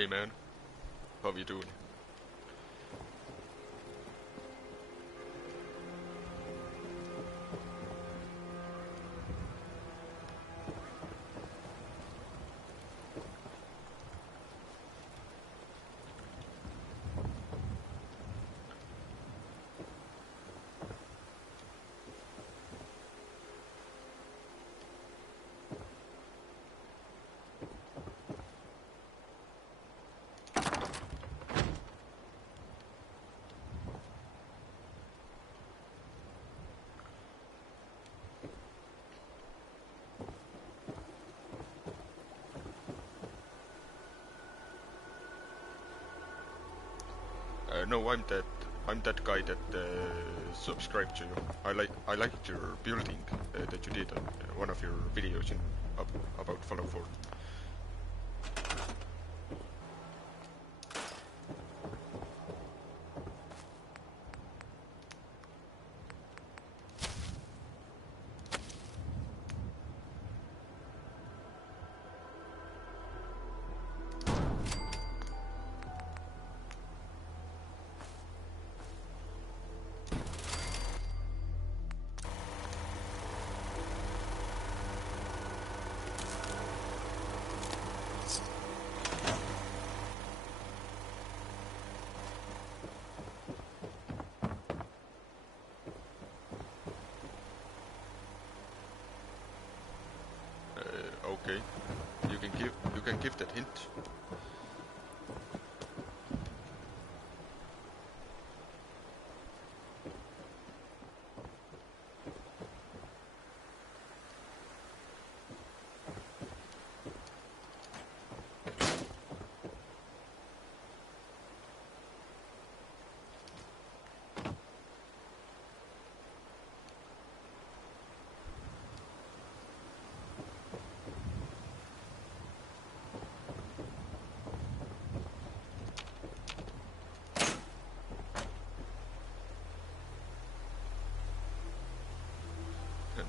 Hey man, how you doing? No, I'm that guy that subscribed to you. I liked your building that you did on one of your videos about Fallout 4. Okay, you can give that hint.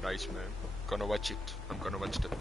Nice man. Gonna watch it. I'm gonna watch that.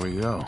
There we go.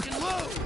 fucking move!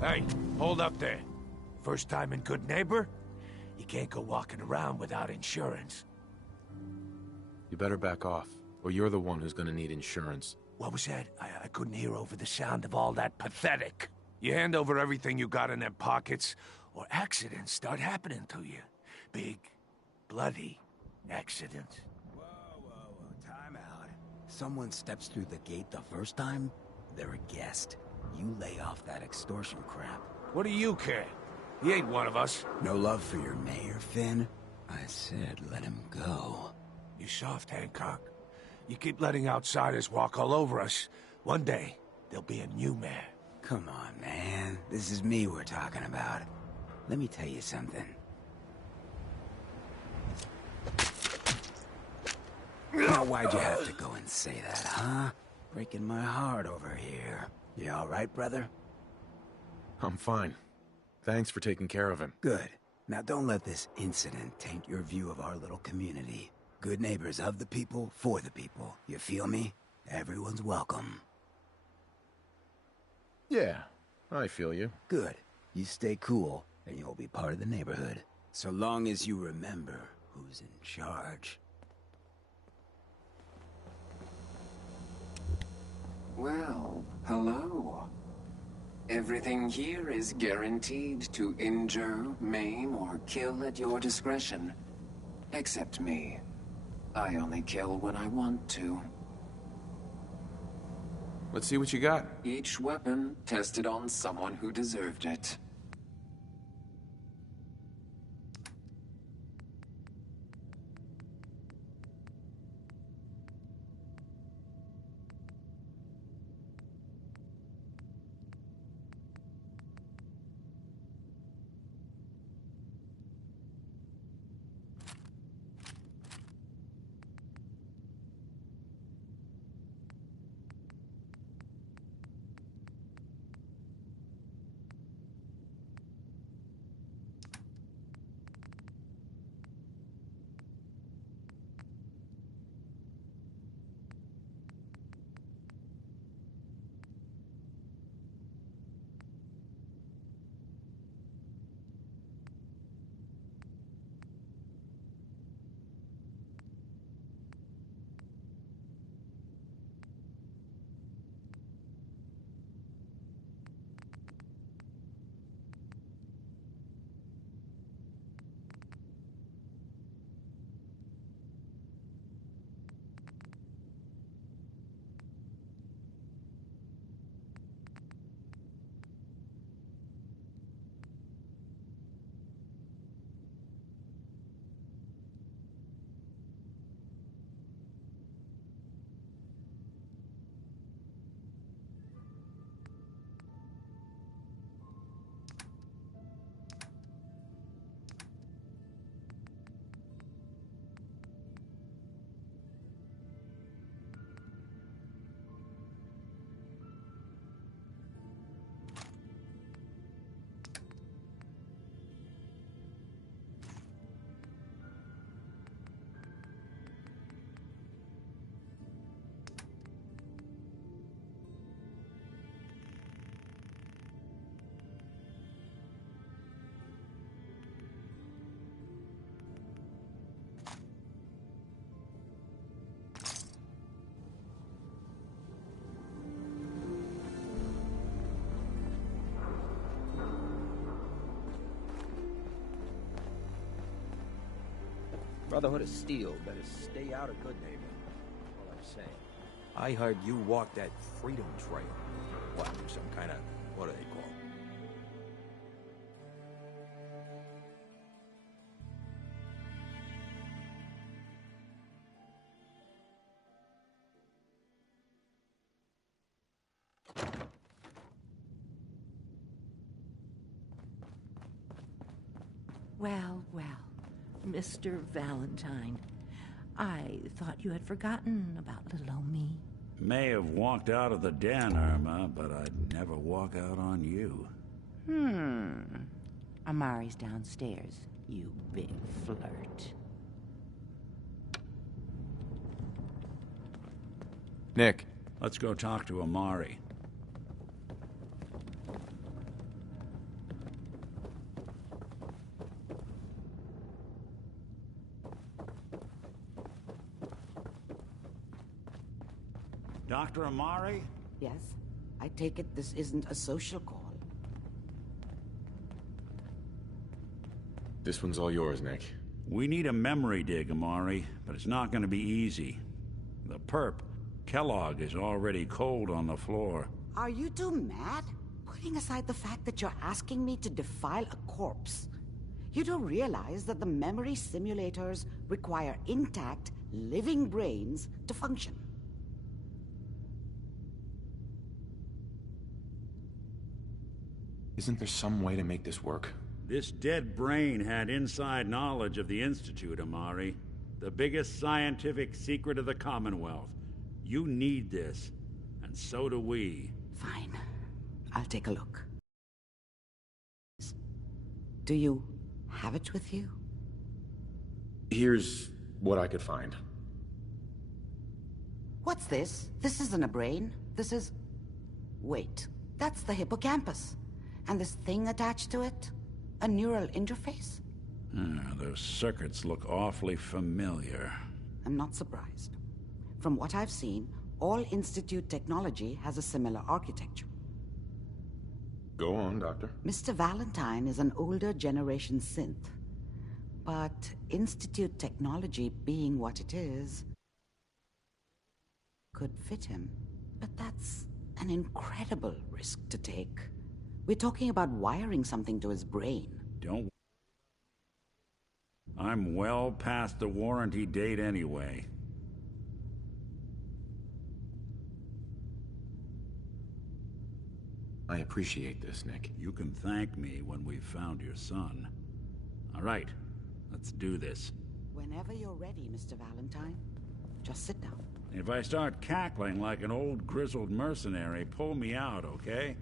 Hey, hold up there. First time in Good Neighbor? You can't go walking around without insurance. You better back off, or you're the one who's gonna need insurance. What was that? I couldn't hear over the sound of all that pathetic. You hand over everything you got in them pockets, or accidents start happening to you. Big, bloody accidents. Whoa, time out. Someone steps through the gate the first time, they're a guest. You lay off that extortion crap. What do you care? He ain't one of us. No love for your mayor, Finn? I said let him go. You soft, Hancock. You keep letting outsiders walk all over us. One day, there'll be a new mayor. Come on, man. This is me we're talking about. Let me tell you something. Now, why'd you have to go and say that, huh? Breaking my heart over here. You all right, brother? I'm fine. Thanks for taking care of him. Good. Now don't let this incident taint your view of our little community. Good neighbors of the people, for the people. You feel me? Everyone's welcome. Yeah, I feel you. Good. You stay cool, and you'll be part of the neighborhood. So long as you remember who's in charge. Well, hello. Everything here is guaranteed to injure, maim, or kill at your discretion. Except me. I only kill when I want to. Let's see what you got. Each weapon tested on someone who deserved it. Brotherhood of Steel better stay out of Good Neighbor. All I'm saying. I heard you walk that Freedom Trail. What, some kind of... what do they call it? Well, well, Mr. Valentine. I thought you had forgotten about little old me. May have walked out of the den, Irma, but I'd never walk out on you. Amari's downstairs, you big flirt. Nick. Let's go talk to Amari. Dr. Amari? Yes? I take it this isn't a social call. This one's all yours, Nick. We need a memory dig, Amari, but it's not going to be easy. The perp, Kellogg, is already cold on the floor. Are you two mad? Putting aside the fact that you're asking me to defile a corpse, you don't realize that the memory simulators require intact, living brains to function. Isn't there some way to make this work? This dead brain had inside knowledge of the Institute, Amari. The biggest scientific secret of the Commonwealth. You need this, and so do we. Fine. I'll take a look. Do you have it with you? Here's what I could find. What's this? This isn't a brain. This is... Wait. That's the hippocampus. And this thing attached to it? A neural interface? Those circuits look awfully familiar. I'm not surprised. From what I've seen, all Institute technology has a similar architecture. Go on, Doctor. Mr. Valentine is an older generation synth. But Institute technology, being what it is, could fit him. But that's an incredible risk to take. We're talking about wiring something to his brain. Don't... I'm well past the warranty date anyway. I appreciate this, Nick. You can thank me when we've found your son. All right, let's do this. Whenever you're ready, Mr. Valentine. Just sit down. If I start cackling like an old grizzled mercenary, pull me out, okay?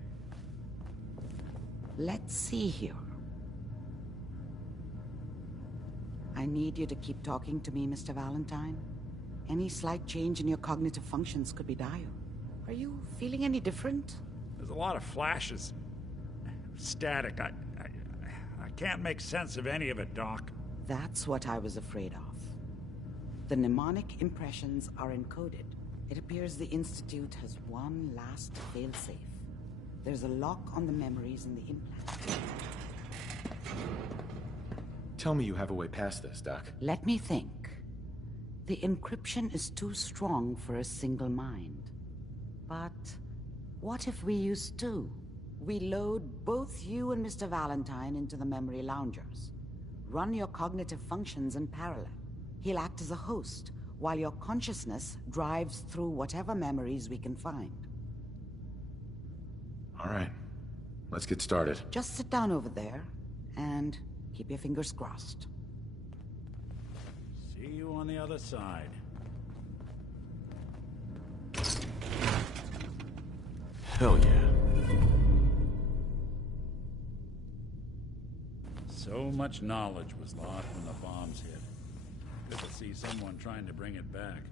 Let's see here. I need you to keep talking to me, Mr. Valentine. Any slight change in your cognitive functions could be dire. Are you feeling any different? There's a lot of flashes. Static. I can't make sense of any of it, Doc. That's what I was afraid of. The mnemonic impressions are encoded. It appears the Institute has one last failsafe. There's a lock on the memories in the implant. Tell me you have a way past this, Doc. Let me think. The encryption is too strong for a single mind. But what if we use two? We load both you and Mr. Valentine into the memory loungers. Run your cognitive functions in parallel. He'll act as a host, while your consciousness drives through whatever memories we can find. All right. Let's get started. Just sit down over there, and keep your fingers crossed. See you on the other side. Hell yeah. So much knowledge was lost when the bombs hit. Good to see someone trying to bring it back.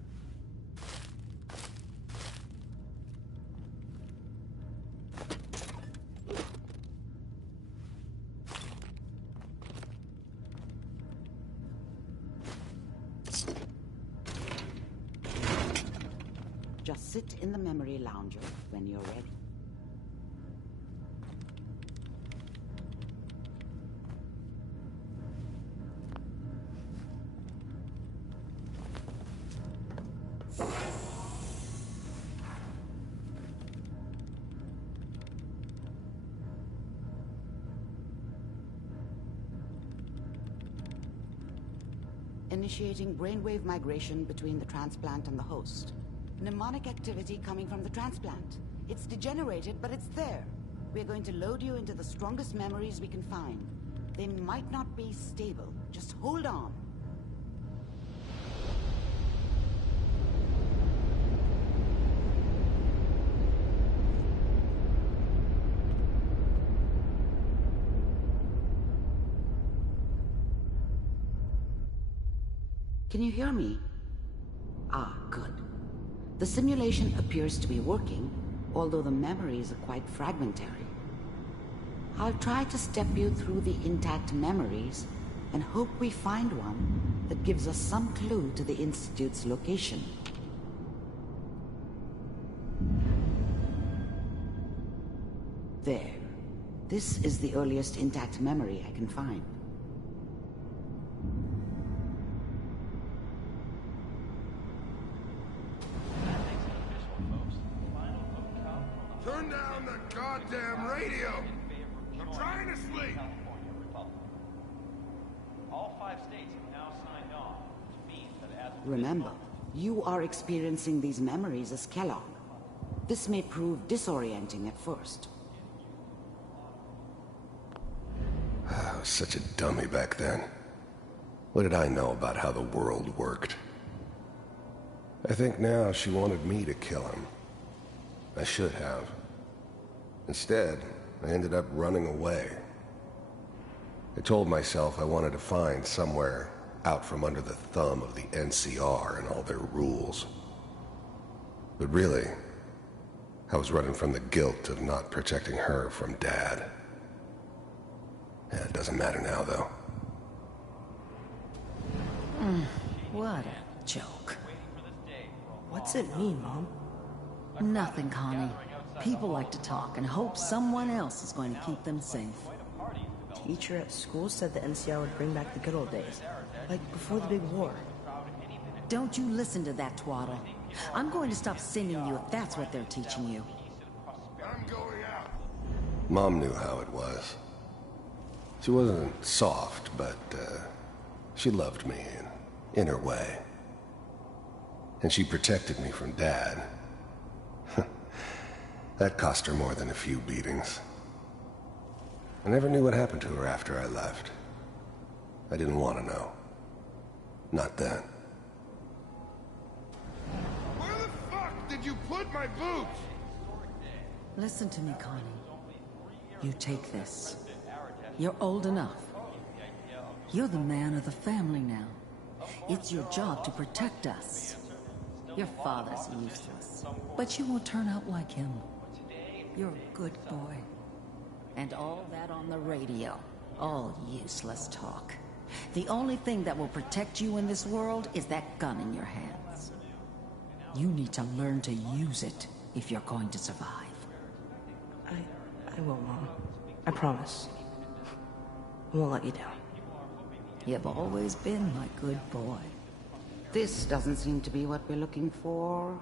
Just sit in the memory lounger when you're ready. Initiating brainwave migration between the transplant and the host. Mnemonic activity coming from the transplant. It's degenerated, but it's there. We're going to load you into the strongest memories we can find. They might not be stable. Just hold on. Can you hear me? Ah, good. The simulation appears to be working, although the memories are quite fragmentary. I'll try to step you through the intact memories and hope we find one that gives us some clue to the Institute's location. There. This is the earliest intact memory I can find. Turn down the goddamn radio! I'm trying to sleep! All 5 states have now signed on, which means that as... Remember, you are experiencing these memories as Kellogg. This may prove disorienting at first. I was such a dummy back then. What did I know about how the world worked? I think now she wanted me to kill him. I should have. Instead, I ended up running away. I told myself I wanted to find somewhere out from under the thumb of the NCR and all their rules. But really, I was running from the guilt of not protecting her from Dad. Yeah, it doesn't matter now, though. What a joke. What's it mean, Mom? Nothing, Connie. People like to talk and hope someone else is going to keep them safe. teacher at school said the NCR would bring back the good old days. Like before the big war. Don't you listen to that twaddle. I'm going to stop singing you if that's what they're teaching you. Mom knew how it was. She wasn't soft, but she loved me in her way. And she protected me from Dad. That cost her more than a few beatings. I never knew what happened to her after I left. I didn't want to know. Not then. Where the fuck did you put my boots? Listen to me, Connie. You take this. You're old enough. You're the man of the family now. It's your job to protect us. Your father's useless, but you won't turn out like him. You're a good boy. And all that on the radio, all useless talk. The only thing that will protect you in this world is that gun in your hands. You need to learn to use it if you're going to survive. I will, Mom. I promise. I won't let you down. You've always been my good boy. This doesn't seem to be what we're looking for.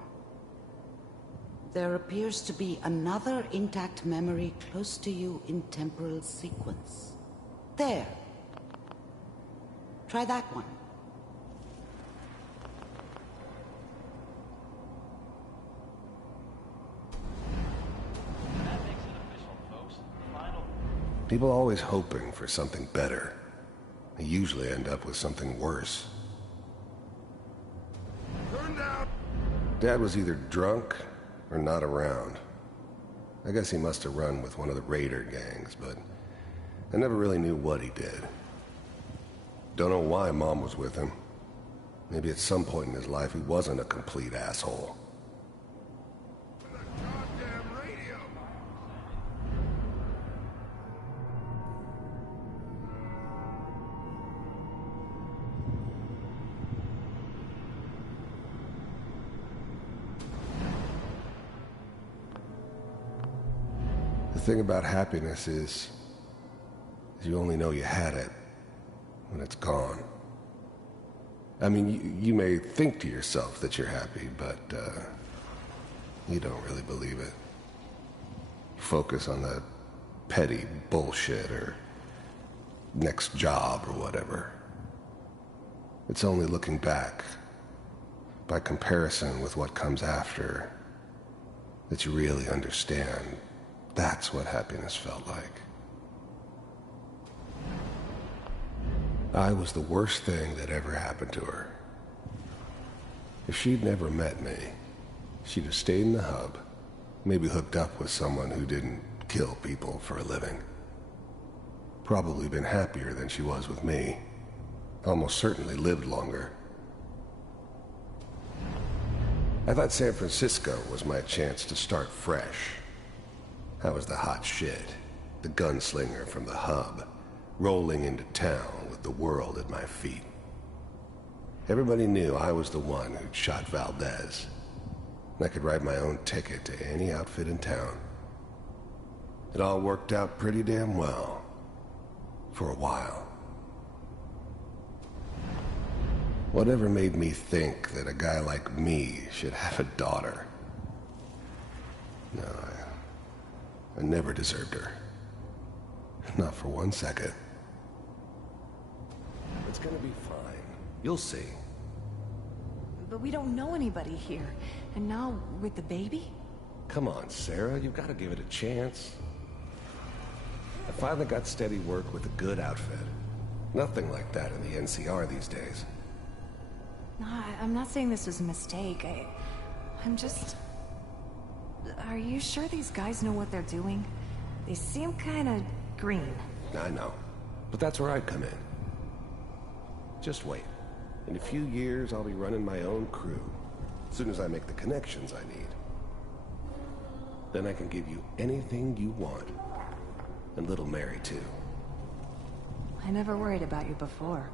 There appears to be another intact memory close to you in temporal sequence. There. Try that one. People always hoping for something better. They usually end up with something worse. Dad was either drunk or not around. I guess he must have run with one of the raider gangs, but I never really knew what he did. Don't know why Mom was with him. Maybe at some point in his life he wasn't a complete asshole. The thing about happiness is you only know you had it when it's gone. I mean, you may think to yourself that you're happy, but you don't really believe it. Focus on that petty bullshit or next job or whatever. It's only looking back, by comparison with what comes after, that you really understand. That's what happiness felt like. I was the worst thing that ever happened to her. If she'd never met me, she'd have stayed in the hub, maybe hooked up with someone who didn't kill people for a living. Probably been happier than she was with me. Almost certainly lived longer. I thought San Francisco was my chance to start fresh. I was the hot shit, the gunslinger from the hub, rolling into town with the world at my feet. Everybody knew I was the one who'd shot Valdez. And I could write my own ticket to any outfit in town. It all worked out pretty damn well. For a while. Whatever made me think that a guy like me should have a daughter? No, I never deserved her. Not for 1 second. It's gonna be fine. You'll see. But we don't know anybody here. And now, with the baby? Come on, Sarah. You've got to give it a chance. I finally got steady work with a good outfit. Nothing like that in the NCR these days. No, I'm not saying this was a mistake. I'm just... Are you sure these guys know what they're doing? They seem kind of green. I know. But that's where I come in. Just wait. In a few years, I'll be running my own crew. As soon as I make the connections I need. Then I can give you anything you want. And little Mary, too. I never worried about you before.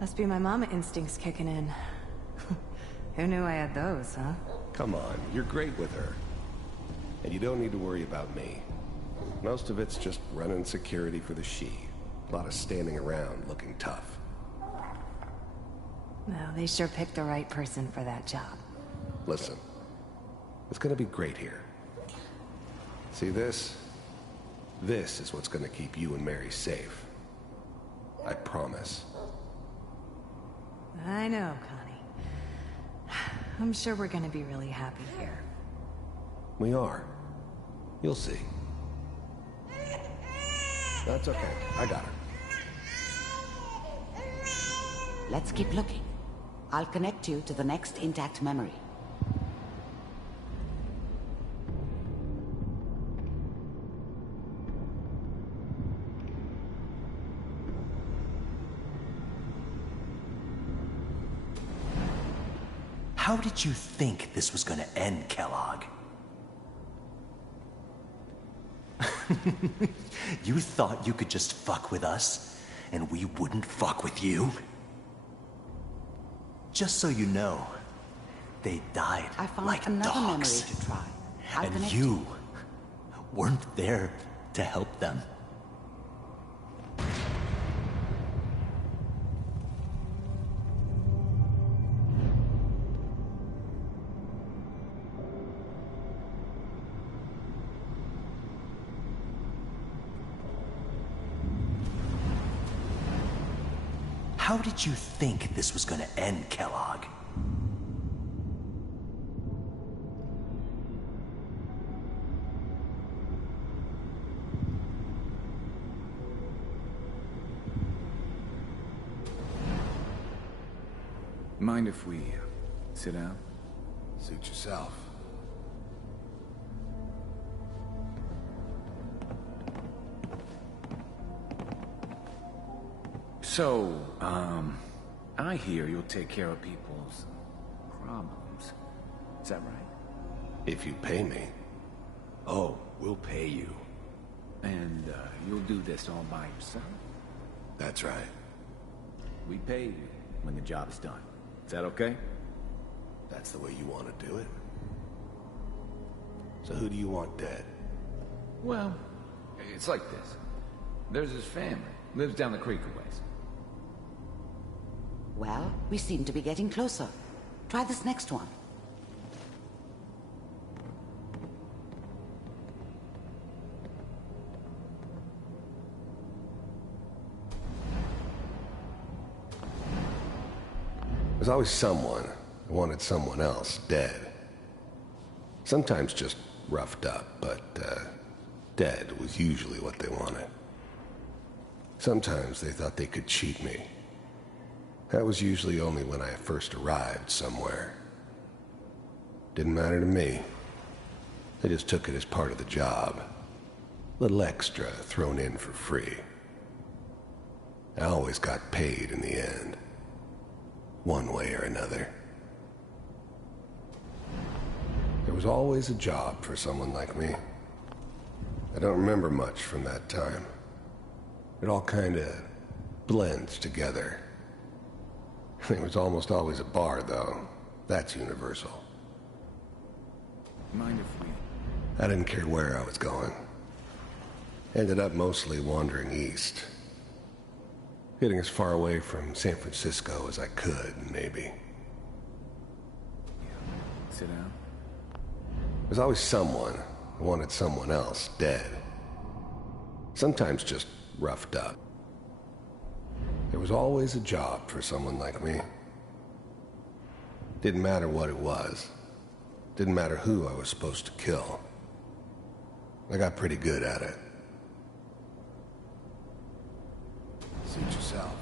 Must be my mama instincts kicking in. Who knew I had those, huh? Come on, you're great with her. And you don't need to worry about me. Most of it's just running security for the Shi. A lot of standing around looking tough. Well, they sure picked the right person for that job. Listen, it's gonna be great here. See this? This is what's gonna keep you and Mary safe. I promise. I know, Connie. I'm sure we're gonna be really happy here. We are. You'll see. That's okay. I got her. Let's keep looking. I'll connect you to the next intact memory. How did you think this was gonna end, Kellogg? You thought you could just fuck with us, and we wouldn't fuck with you? Just so you know, they died I found like another dogs. memory to try. I'll And connect you weren't there to help them. How did you think this was gonna end, Kellogg? Mind if we sit down? Suit yourself. So, I hear you'll take care of people's problems. Is that right? If you pay me. Oh, we'll pay you. And, you'll do this all by yourself? That's right. We pay you when the job's done. Is that okay? That's the way you want to do it. So who do you want dead? Well, it's like this. There's his family. Lives down the creek a ways. Well, we seem to be getting closer. Try this next one. There's always someone who wanted someone else dead. Sometimes just roughed up, but dead was usually what they wanted. Sometimes they thought they could cheat me. That was usually only when I first arrived somewhere. Didn't matter to me. They just took it as part of the job. Little extra thrown in for free. I always got paid in the end. One way or another. There was always a job for someone like me. I don't remember much from that time. It all kinda blends together. There was almost always a bar, though. That's universal. Mind if we... I didn't care where I was going. Ended up mostly wandering east. Getting as far away from San Francisco as I could, maybe. Sit down. There's always someone who wanted someone else dead. Sometimes just roughed up. There was always a job for someone like me. Didn't matter what it was. Didn't matter who I was supposed to kill. I got pretty good at it. Suit yourself.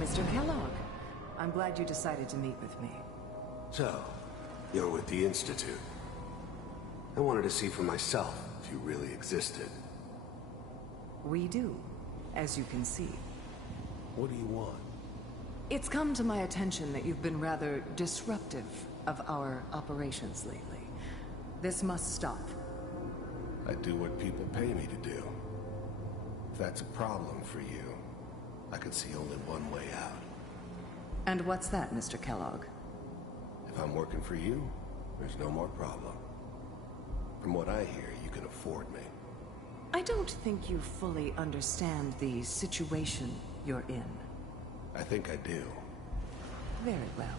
Mr. Kellogg, I'm glad you decided to meet with me. So, you're with the Institute. I wanted to see for myself if you really existed. We do, as you can see. What do you want? It's come to my attention that you've been rather disruptive of our operations lately. This must stop. I do what people pay me to do. If that's a problem for you, I could see only one way out. And what's that, Mr. Kellogg? If I'm working for you, there's no more problem. From what I hear, you can afford me. I don't think you fully understand the situation you're in. I think I do. Very well.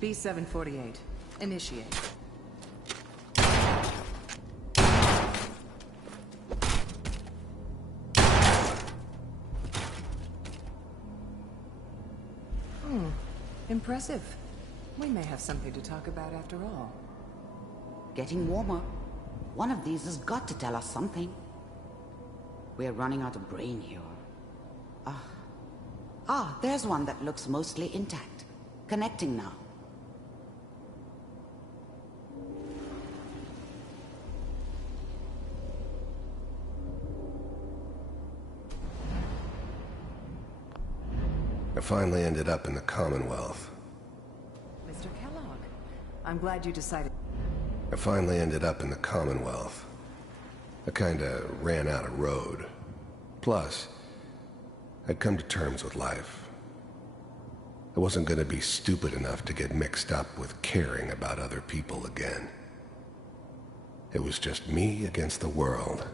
B-748, initiate. Impressive. We may have something to talk about after all. Getting warmer. One of these has got to tell us something. We're running out of brain here. There's one that looks mostly intact. Connecting now. I finally ended up in the Commonwealth. Mr. Kellogg, I'm glad you decided... I finally ended up in the Commonwealth. I kinda ran out of road. Plus, I'd come to terms with life. I wasn't gonna be stupid enough to get mixed up with caring about other people again. It was just me against the world.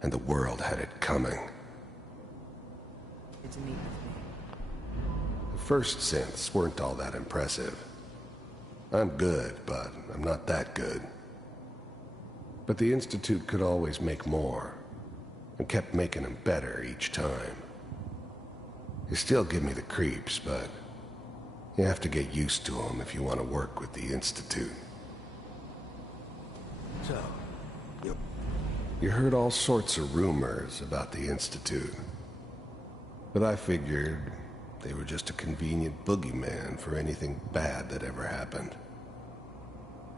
And the world had it coming. To meet with me. The first synths weren't all that impressive. I'm good, but I'm not that good. But the Institute could always make more, and kept making them better each time. They still give me the creeps, but you have to get used to them if you want to work with the Institute. So, You heard all sorts of rumors about the Institute. But I figured they were just a convenient boogeyman for anything bad that ever happened.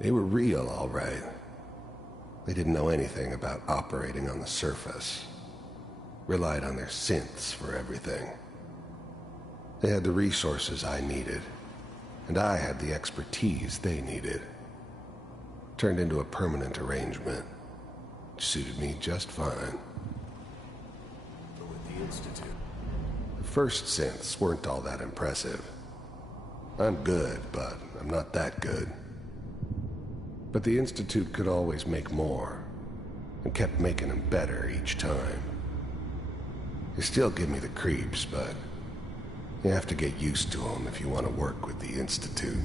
They were real, all right. They didn't know anything about operating on the surface. Relied on their synths for everything. They had the resources I needed, and I had the expertise they needed. Turned into a permanent arrangement, which suited me just fine. But with the Institute... The first synths weren't all that impressive. I'm good, but I'm not that good. But the Institute could always make more, and kept making them better each time. They still give me the creeps, but you have to get used to them if you want to work with the Institute.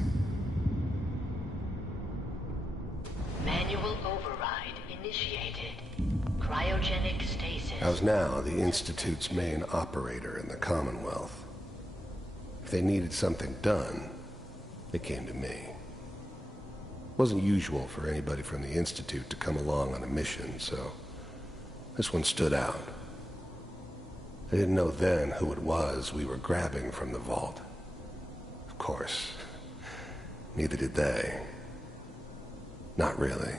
Manual override initiated. Cryogenic stasis. I was now the Institute's main operator in the Commonwealth. If they needed something done, they came to me. It wasn't usual for anybody from the Institute to come along on a mission, so this one stood out. I didn't know then who it was we were grabbing from the vault. Of course, neither did they. Not really.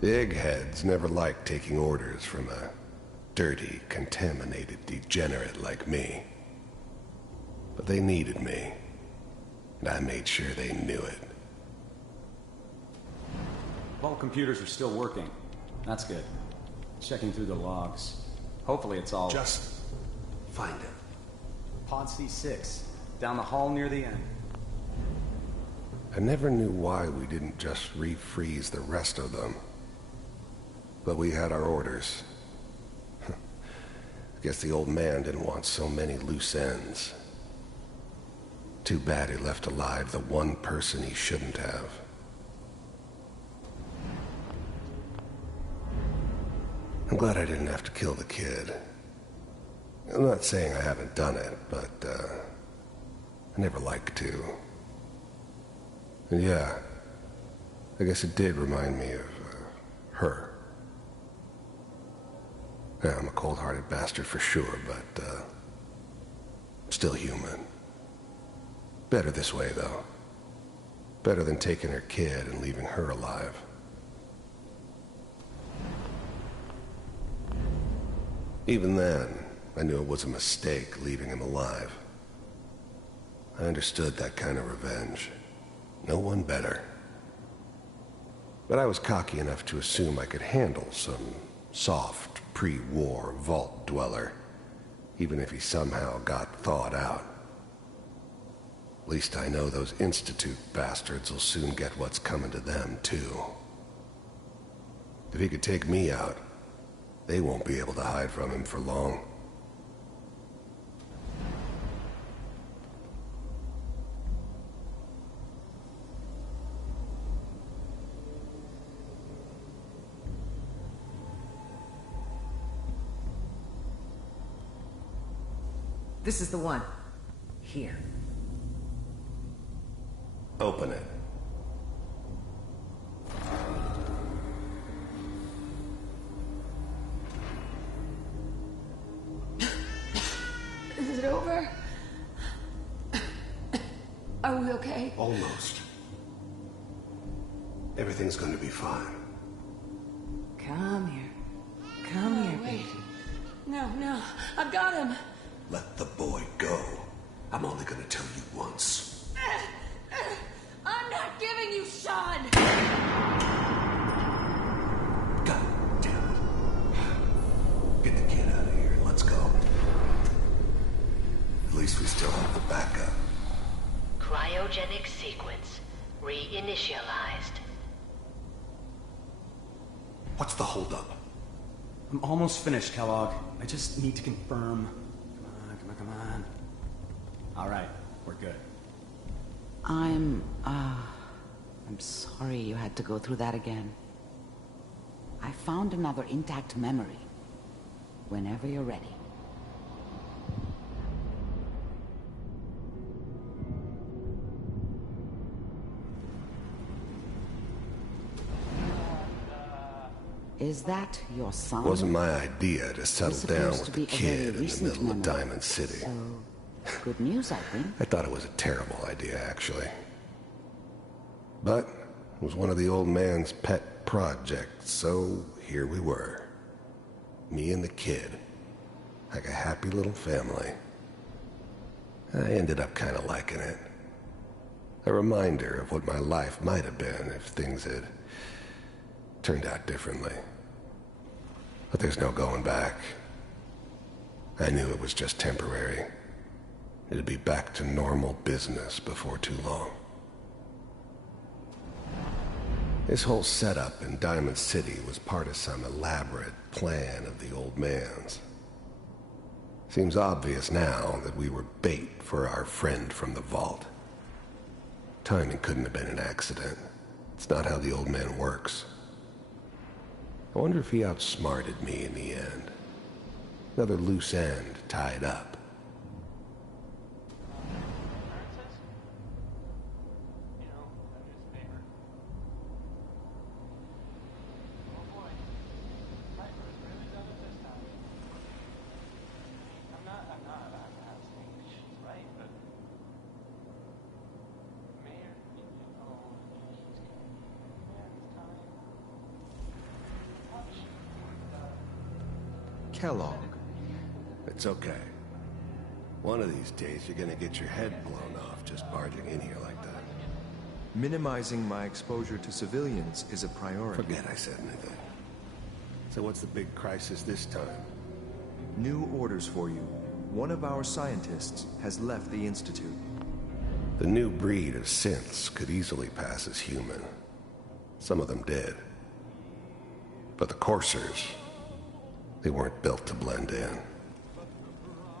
The eggheads never liked taking orders from a dirty, contaminated degenerate like me. But they needed me, and I made sure they knew it. Vault computers are still working. That's good. Checking through the logs. Hopefully it's all... Just find it. Pod C6, down the hall near the end. I never knew why we didn't just refreeze the rest of them. But we had our orders. I guess the old man didn't want so many loose ends. Too bad he left alive the one person he shouldn't have. I'm glad I didn't have to kill the kid. I'm not saying I haven't done it, but, I never liked to. And yeah, I guess it did remind me of, her. Yeah, I'm a cold-hearted bastard for sure, but, still human. Better this way, though. Better than taking her kid and leaving her alive. Even then, I knew it was a mistake leaving him alive. I understood that kind of revenge. No one better. But I was cocky enough to assume I could handle some soft, pre-war vault dweller, even if he somehow got thawed out. At least I know those Institute bastards will soon get what's coming to them, too. If he could take me out, they won't be able to hide from him for long. This is the one. Here. Open it. Is it over? Are we okay? Almost. Everything's going to be fine. Come here. Come here, baby. No, I've got him. Let the boy go. I'm only going to tell you once. I'm not giving you Sean! God damn it. Get the kid out of here. Let's go. At least we still have the backup. Cryogenic sequence reinitialized. What's the holdup? I'm almost finished, Kellogg. I just need to confirm. Come on. All right, we're good. I'm sorry you had to go through that again. I found another intact memory. Whenever you're ready. Is that your son? It wasn't my idea to settle down with the kid in the middle of Diamond City. So, good news, I think. I thought it was a terrible idea, actually. But it was one of the old man's pet projects, so here we were. Me and the kid. Like a happy little family. I ended up kind of liking it. A reminder of what my life might have been if things had turned out differently. But there's no going back. I knew it was just temporary. It'd be back to normal business before too long. This whole setup in Diamond City was part of some elaborate plan of the old man's. Seems obvious now that we were bait for our friend from the vault. Timing couldn't have been an accident. It's not how the old man works. I wonder if he outsmarted me in the end. Another loose end tied up. Kellogg. It's okay. One of these days you're gonna get your head blown off just barging in here like that. Minimizing my exposure to civilians is a priority. Forget I said anything. So what's the big crisis this time? New orders for you. One of our scientists has left the Institute. The new breed of synths could easily pass as human. Some of them did. But the coursers, they weren't built to blend in.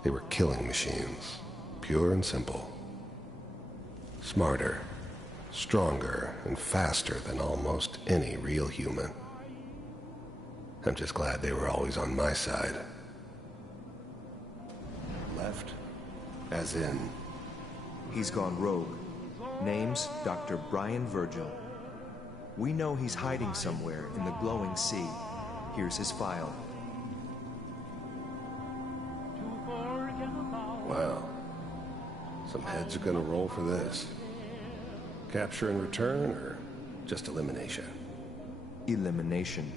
They were killing machines, pure and simple. Smarter, stronger, and faster than almost any real human. I'm just glad they were always on my side. Left? As in? He's gone rogue. Name's Dr. Brian Virgil. We know he's hiding somewhere in the glowing sea. Here's his file. Wow. Some heads are gonna roll for this. Capture and return, or just elimination? Elimination.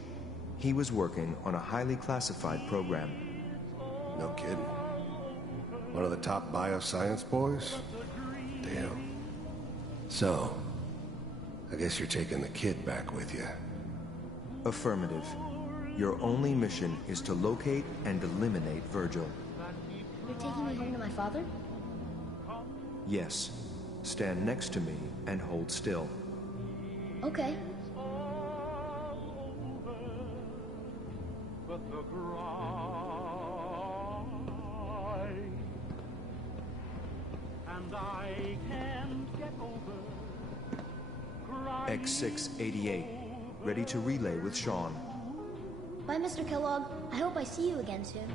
He was working on a highly classified program. No kidding. One of the top bioscience boys? Damn. So, I guess you're taking the kid back with you. Affirmative. Your only mission is to locate and eliminate Virgil. You're taking me home to my father? Yes. Stand next to me and hold still. Okay. X688. Ready to relay with Sean. Bye, Mr. Kellogg. I hope I see you again soon.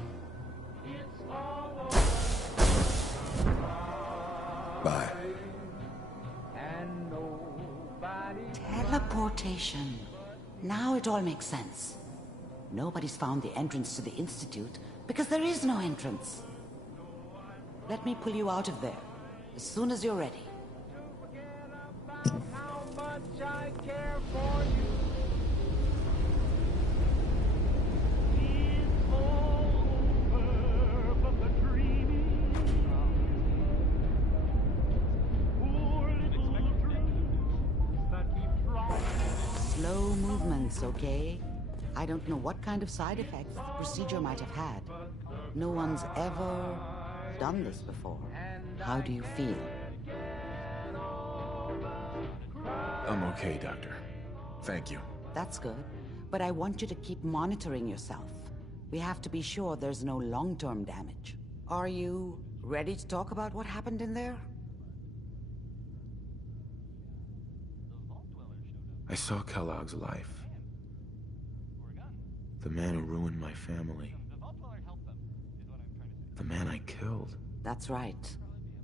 Bye. Teleportation. Now it all makes sense. Nobody's found the entrance to the Institute because there is no entrance. Let me pull you out of there as soon as you're ready. How much I care for you. It's all over, but the dreaming. Poor little dreams that keep trying. Slow movements, okay? I don't know what kind of side effects the procedure might have had. No one's ever done this before. How do you feel? I'm okay, Doctor. Thank you. That's good. But I want you to keep monitoring yourself. We have to be sure there's no long-term damage. Are you ready to talk about what happened in there? I saw Kellogg's life. The man who ruined my family. The man I killed. That's right.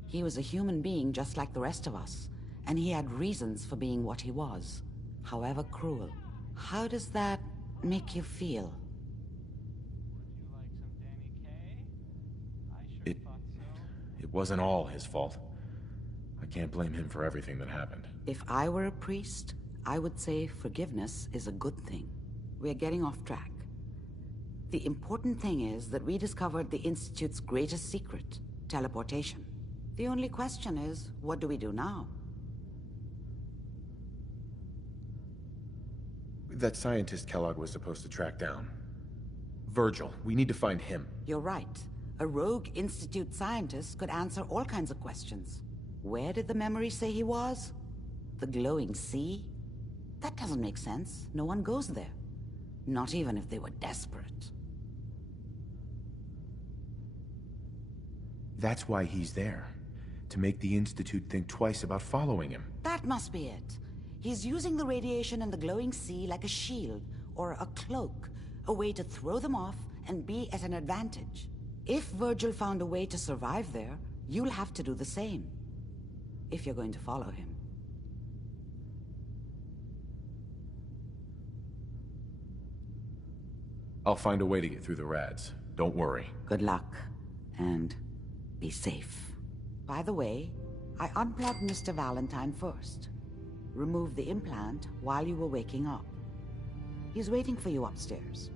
He was a human being just like the rest of us, and he had reasons for being what he was, however cruel. How does that make you feel? It wasn't all his fault. I can't blame him for everything that happened. If I were a priest, I would say forgiveness is a good thing. We're getting off track. The important thing is that we discovered the Institute's greatest secret, teleportation. The only question is, what do we do now? That scientist Kellogg was supposed to track down. Virgil. We need to find him. You're right. A rogue Institute scientist could answer all kinds of questions. Where did the memory say he was? The glowing sea? That doesn't make sense. No one goes there. Not even if they were desperate. That's why he's there. To make the Institute think twice about following him. That must be it. He's using the radiation in the glowing sea like a shield, or a cloak, a way to throw them off and be at an advantage. If Virgil found a way to survive there, you'll have to do the same. If you're going to follow him. I'll find a way to get through the rads. Don't worry. Good luck. And be safe. By the way, I unplugged Mr. Valentine first. Removed the implant while you were waking up. He's waiting for you upstairs.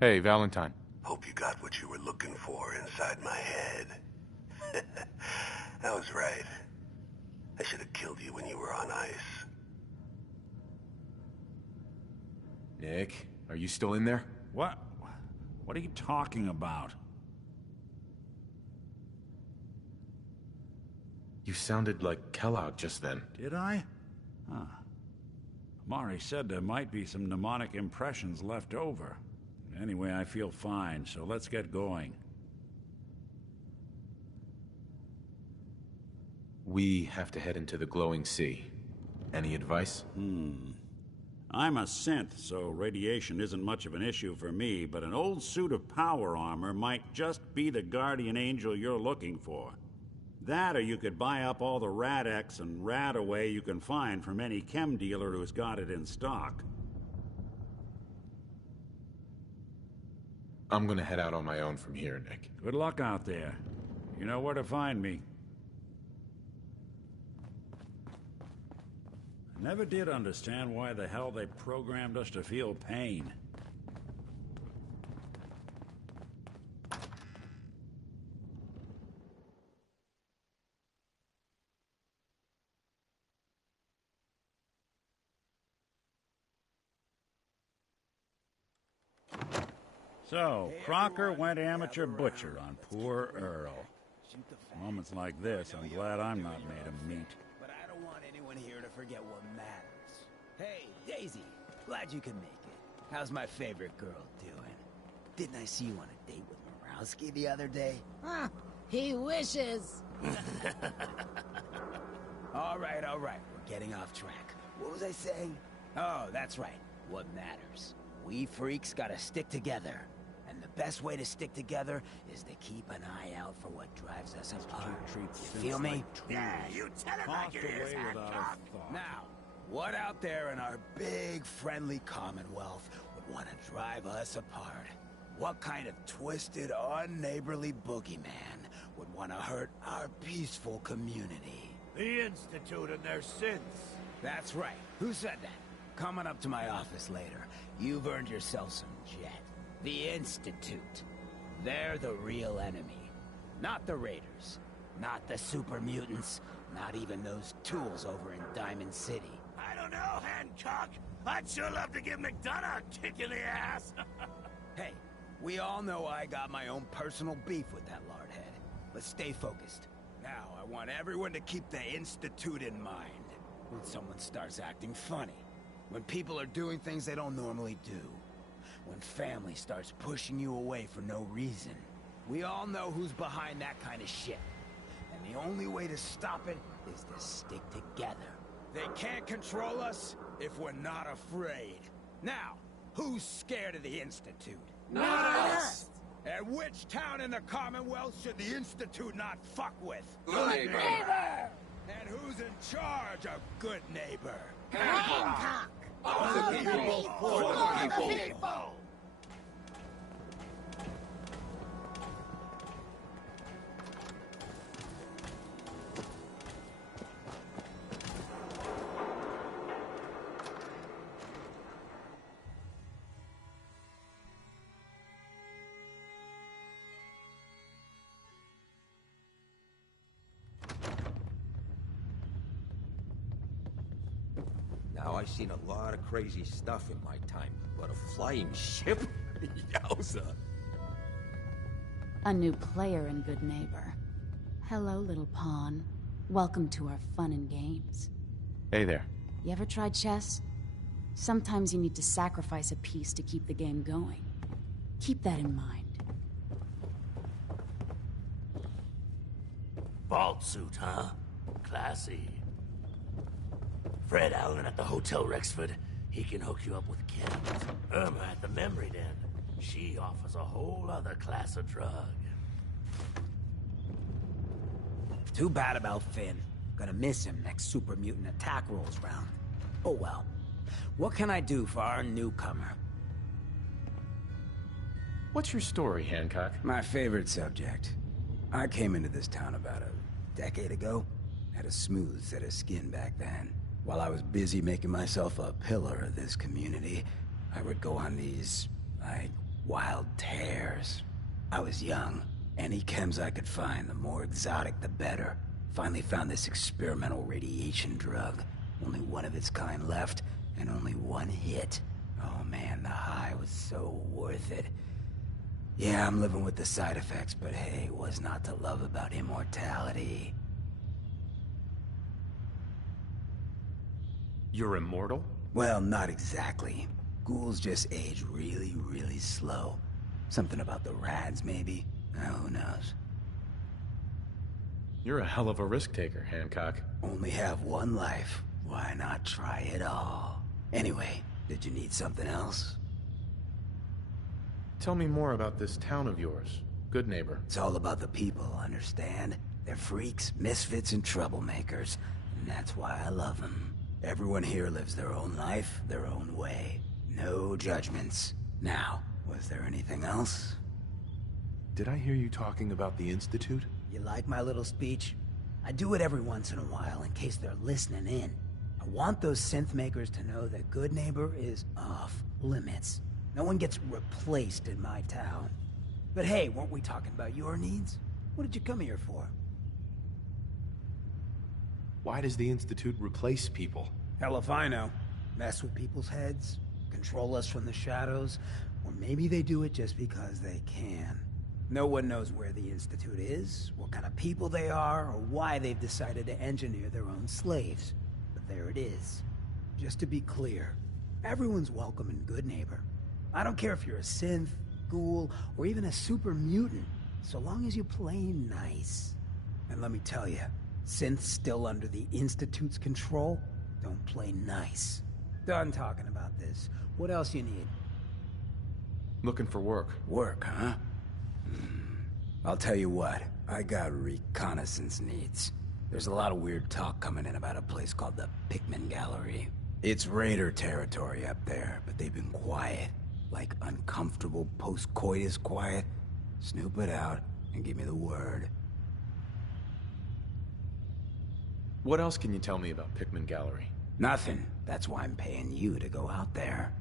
Hey, Valentine. Hope you got what you were looking for inside my head. I was right. I should have killed you when you were on ice. Nick, are you still in there? What? What are you talking about? You sounded like Kellogg just then. Did I? Huh. Mari said there might be some mnemonic impressions left over. Anyway, I feel fine, so let's get going. We have to head into the glowing sea. Any advice? I'm a synth, so radiation isn't much of an issue for me, but an old suit of power armor might just be the guardian angel you're looking for. That, or you could buy up all the Rad-X and Rad-Away you can find from any chem dealer who's got it in stock. I'm gonna head out on my own from here, Nick. Good luck out there. You know where to find me. Never did understand why the hell they programmed us to feel pain. So, Crocker went amateur butcher on poor Earl. Moments like this, I'm glad I'm not made of meat. But I don't want anyone here to forget what matters. Hey, Daisy, glad you could make it. How's my favorite girl doing? Didn't I see you on a date with Morowski the other day? Huh, he wishes. All right, we're getting off track. What was I saying? Oh, that's right, what matters. We freaks gotta stick together. And the best way to stick together is to keep an eye out for what drives us apart. You feel me? Yeah, you tell it like it is, Hancock. Now, what out there in our big, friendly Commonwealth would want to drive us apart? What kind of twisted, unneighborly boogeyman would want to hurt our peaceful community? The Institute and their synths. That's right. Who said that? Coming up to my office later. You've earned yourself some jet. The Institute. They're the real enemy. Not the Raiders. Not the super mutants. Not even those tools over in Diamond City. I don't know, Hancock. I'd sure love to give McDonough a kick in the ass. Hey, we all know I got my own personal beef with that lardhead. But stay focused. Now, I want everyone to keep the Institute in mind. When someone starts acting funny. When people are doing things they don't normally do. When family starts pushing you away for no reason. We all know who's behind that kind of shit. And the only way to stop it is to stick together. They can't control us if we're not afraid. Now, who's scared of the Institute? Not us! And which town in the Commonwealth should the Institute not fuck with? Good neighbor! And who's in charge of good neighbor? Hancock! Of the people, for the people! Now, I've seen a lot of crazy stuff in my time, but a flying ship? Yowza! A new player in Good Neighbor. Hello, little pawn. Welcome to our fun and games. Hey there. You ever tried chess? Sometimes you need to sacrifice a piece to keep the game going. Keep that in mind. Vault suit, huh? Classy. Fred Allen at the Hotel Rexford. He can hook you up with cannons. Irma at the Memory Den. She offers a whole other class of drug. Too bad about Finn. Gonna miss him next super mutant attack rolls round. Oh well. What can I do for our newcomer? What's your story, Hancock? My favorite subject. I came into this town about a decade ago. Had a smooth set of skin back then. While I was busy making myself a pillar of this community, I would go on these, wild tears. I was young. Any chems I could find, the more exotic the better. Finally found this experimental radiation drug. Only one of its kind left, and only one hit. Oh man, the high was so worth it. Yeah, I'm living with the side effects, but hey, what's not to love about immortality? You're immortal? Well, not exactly. Ghouls just age really, really slow. Something about the rads, maybe? Who knows? You're a hell of a risk taker, Hancock. Only have one life. Why not try it all? Anyway, did you need something else? Tell me more about this town of yours, Good Neighbor. It's all about the people, understand? They're freaks, misfits, and troublemakers. And that's why I love them. Everyone here lives their own life, their own way. No judgments. Now, was there anything else? Did I hear you talking about the Institute? You like my little speech? I do it every once in a while in case they're listening in. I I want those synth makers to know that Good Neighbor is off limits. No one gets replaced in my town. But hey, weren't we talking about your needs? What did you come here for? Why does the Institute replace people? Hell if I know. Mess with people's heads, control us from the shadows, or maybe they do it just because they can. No one knows where the Institute is, what kind of people they are, or why they've decided to engineer their own slaves. But there it is. Just to be clear, everyone's welcome in Good Neighbor. I don't care if you're a synth, ghoul, or even a super mutant, so long as you play nice. And let me tell you, synths still under the Institute's control don't play nice. Done talking about this. What else you need? Looking for work. Work, huh? I'll tell you what, I got reconnaissance needs. There's a lot of weird talk coming in about a place called the Pikmin Gallery. It's Raider territory up there, but they've been quiet. Like uncomfortable post-coitus quiet. Snoop it out and give me the word. What else can you tell me about Pikmin Gallery? Nothing. That's why I'm paying you to go out there.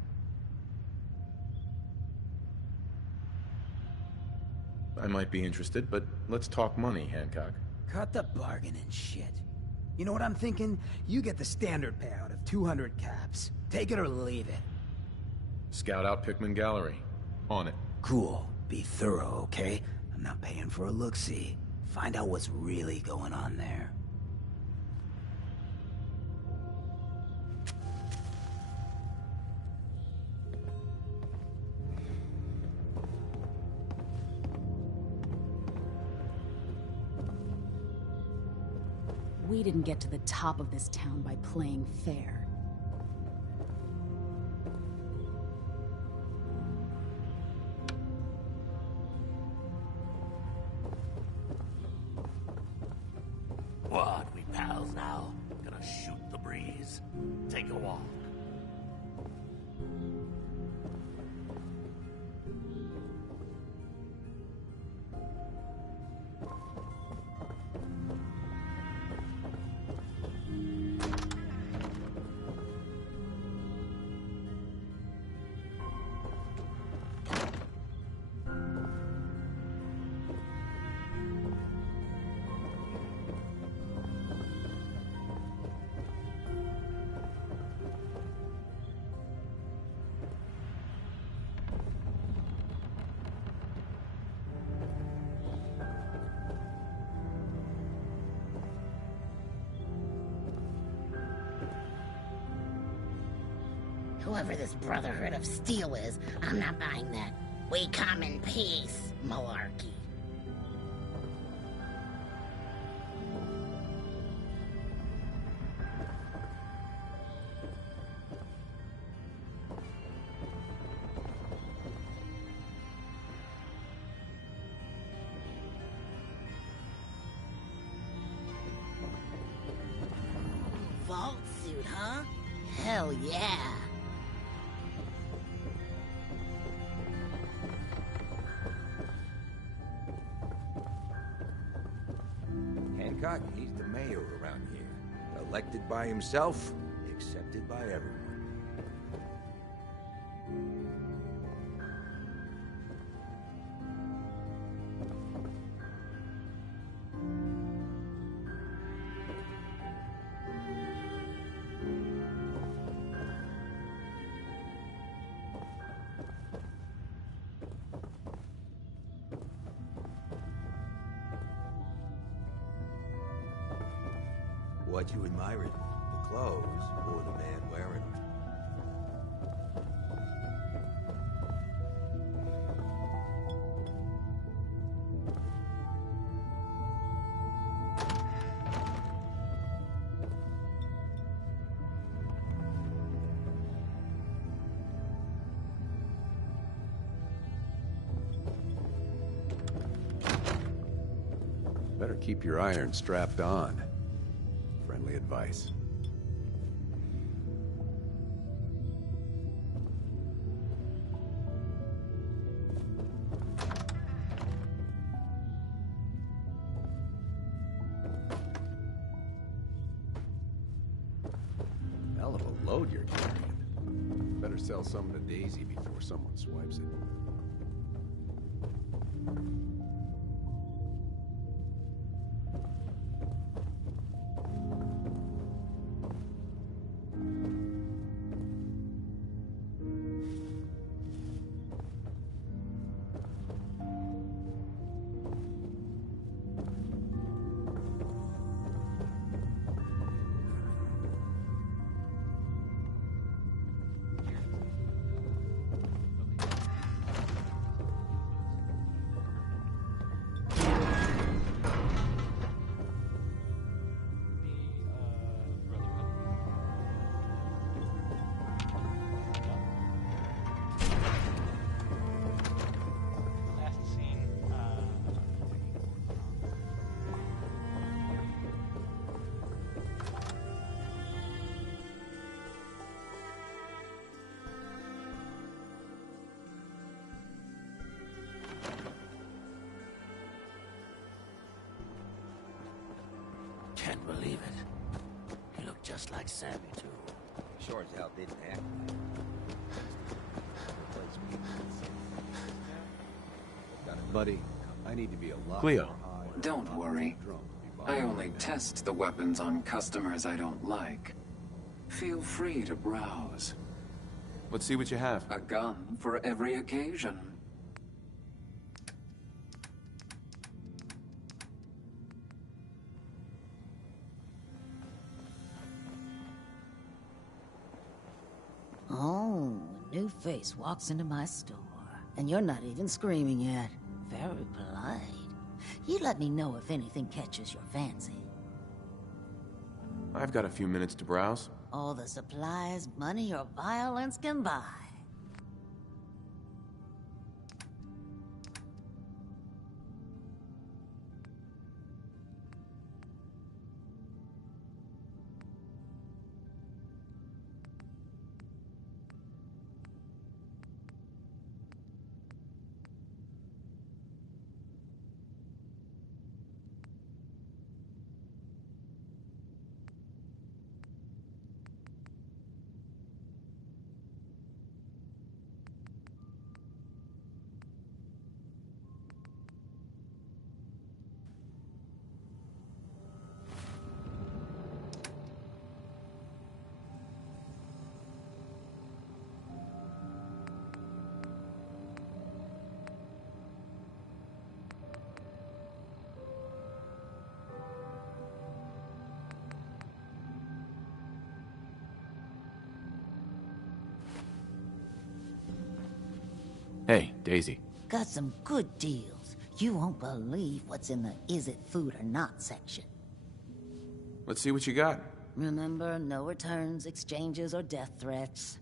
I might be interested, but let's talk money, Hancock. Cut the bargaining shit. You know what I'm thinking? You get the standard payout of 200 caps. Take it or leave it. Scout out Pikmin Gallery. On it. Cool. Be thorough, okay? I'm not paying for a look-see. Find out what's really going on there. We didn't get to the top of this town by playing fair. What, we pals now? Gonna shoot the breeze? Take a walk. Whoever this Brotherhood of Steel is, I'm not buying that. We come in peace, malarkey. Vault suit, huh? Hell yeah! Hancock, he's the mayor around here. Elected by himself, accepted by everyone. What you admiring? The clothes or the man wearing them? Better keep your iron strapped on. Friendly advice. Hell of a load you're carrying. Better sell some to Daisy before someone swipes it. Can't believe it. You look just like Sammy, too. Sure as hell didn't act like. Buddy, I need to be a lot Cleo. Uh, more high. Don't worry. I only test the weapons on customers I don't like. Feel free to browse. Let's see what you have. A gun for every occasion. Oh, a new face walks into my store. And you're not even screaming yet. Very polite. You let me know if anything catches your fancy. I've got a few minutes to browse. All the supplies, money, or violence can buy. Hey, Daisy. Got some good deals. You won't believe what's in the is it food or not section. Let's see what you got. Remember, no returns, exchanges, or death threats.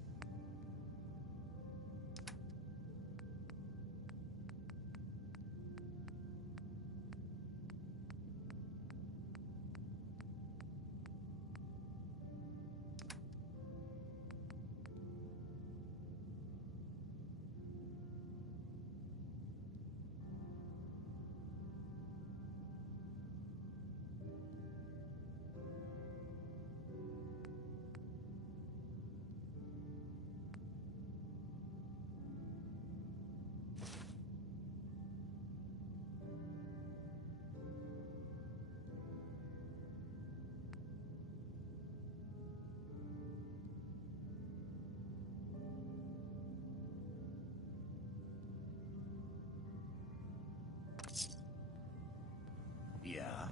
Yeah.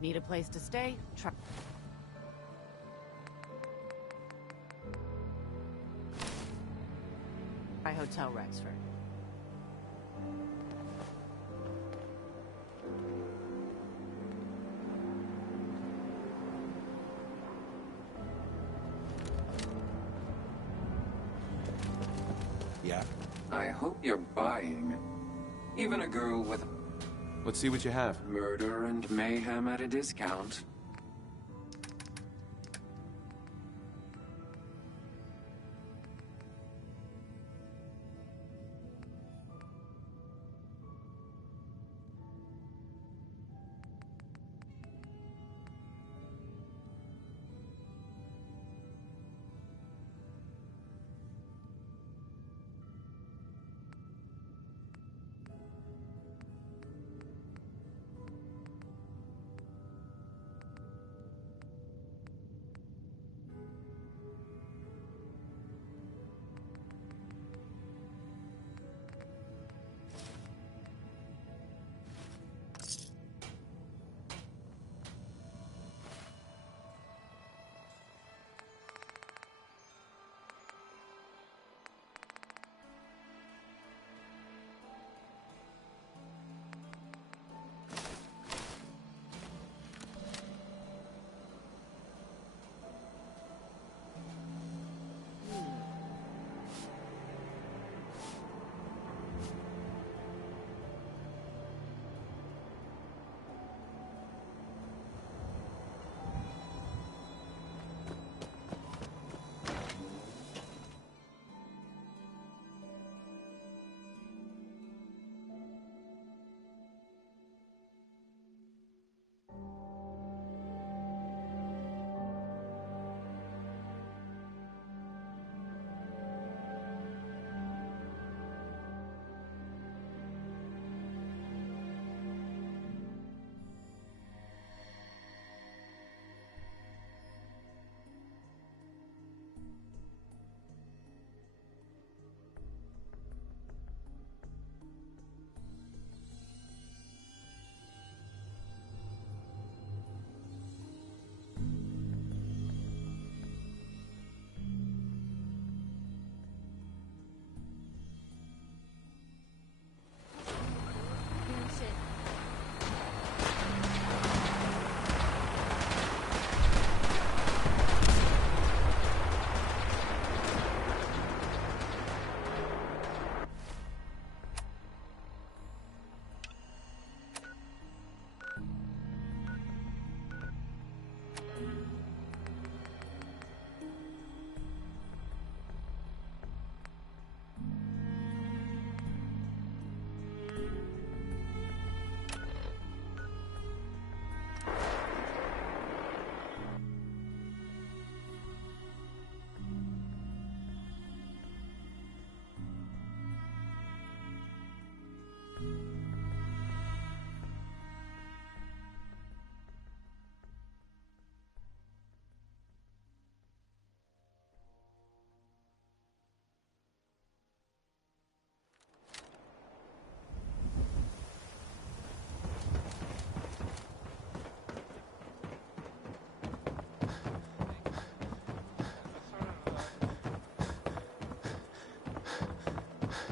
Need a place to stay? Try Hotel Rexford. Yeah. I hope you're buying. Even a girl with Let's see what you have. murder and mayhem at a discount.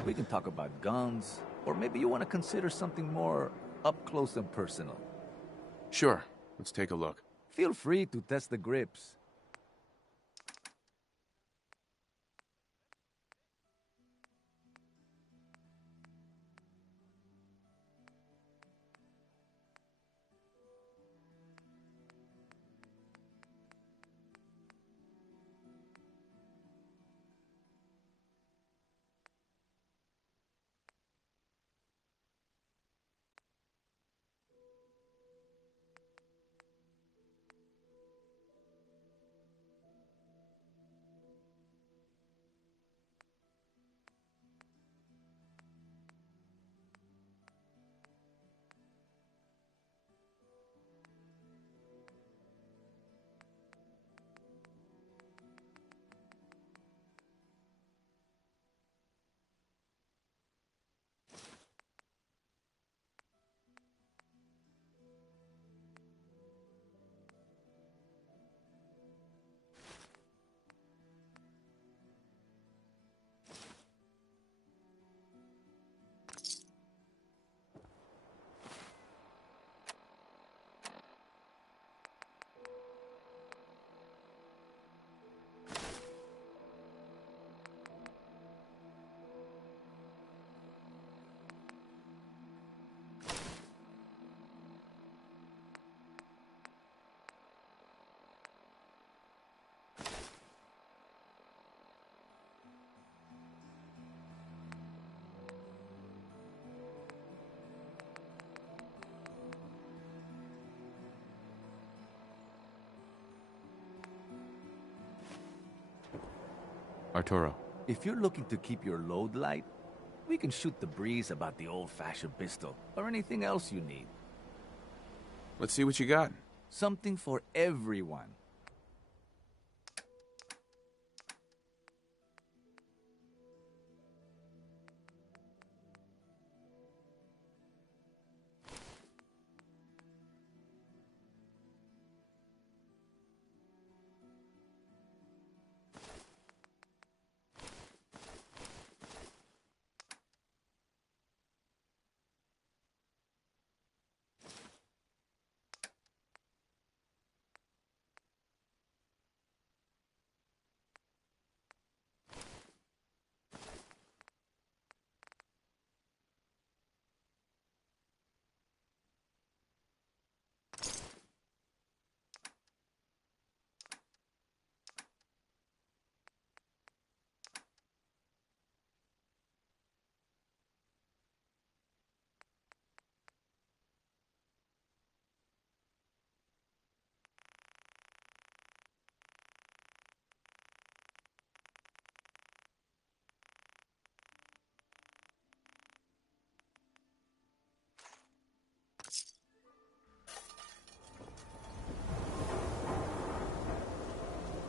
We can talk about guns, or maybe you want to consider something more up close and personal. Sure. Let's take a look. Feel free to test the grips. Arturo. If you're looking to keep your load light, we can shoot the breeze about the old-fashioned pistol, or anything else you need. Let's see what you got. Something for everyone.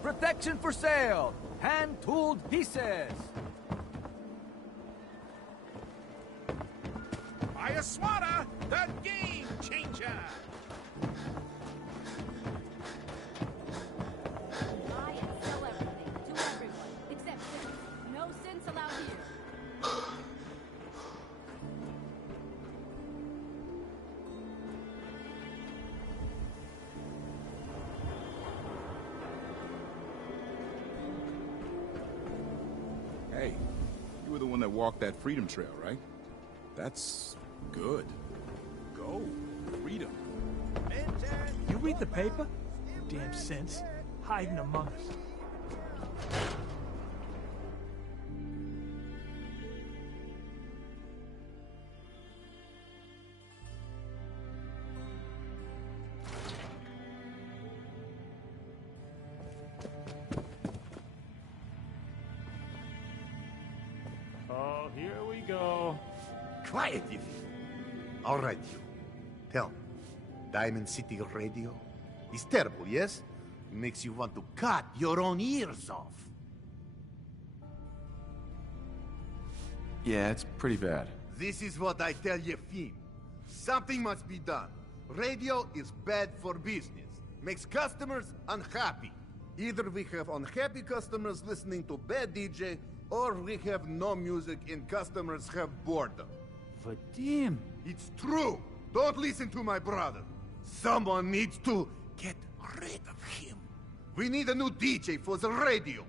Protection for sale! Hand-tooled pieces! Buy a swatter, the game changer! Buy and sell everything to everyone, except sinners. No sins allowed here. Hey, you were the one that walked that freedom trail, right? That's good. Go. Freedom. You read the paper? Damn sense. Hiding among us. Oh, here we go. Quiet, you. All right, you. Tell me, Diamond City Radio is terrible, yes? It makes you want to cut your own ears off. Yeah, it's pretty bad. This is what I tell Yefim. Something must be done. Radio is bad for business. Makes customers unhappy. Either we have unhappy customers listening to bad DJ, or we have no music and customers have boredom. Vadim! It's true! Don't listen to my brother! Someone needs to get rid of him. We need a new DJ for the radio.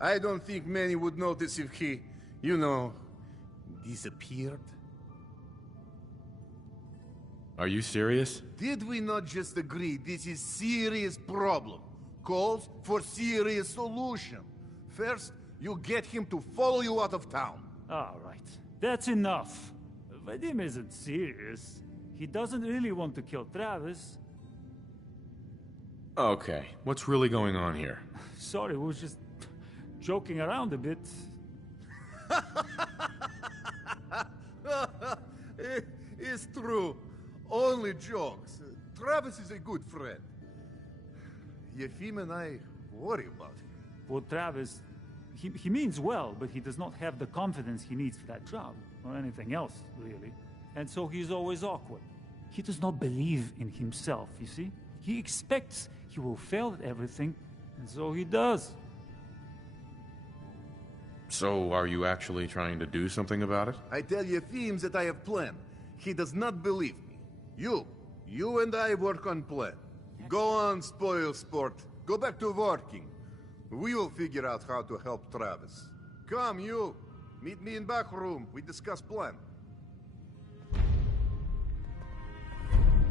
I don't think many would notice if he, disappeared. Are you serious? Did we not just agree this is serious problem? Calls for serious solution. First, you get him to follow you out of town. All right, that's enough. Vadim isn't serious. He doesn't really want to kill Travis. Okay, what's really going on here? Sorry, we were just joking around a bit. It's true. Only jokes. Travis is a good friend. Yefim and I worry about him. For Travis, he means well, but he does not have the confidence he needs for that job, or anything else, really. And so he's always awkward. He does not believe in himself, you see? He expects he will fail at everything, and so he does. So, are you actually trying to do something about it? I tell Yefim that I have plan. He does not believe me. You and I work on plan. Go on, spoil sport. Go back to working. We will figure out how to help Travis. Come, you. Meet me in back room. We discuss plan.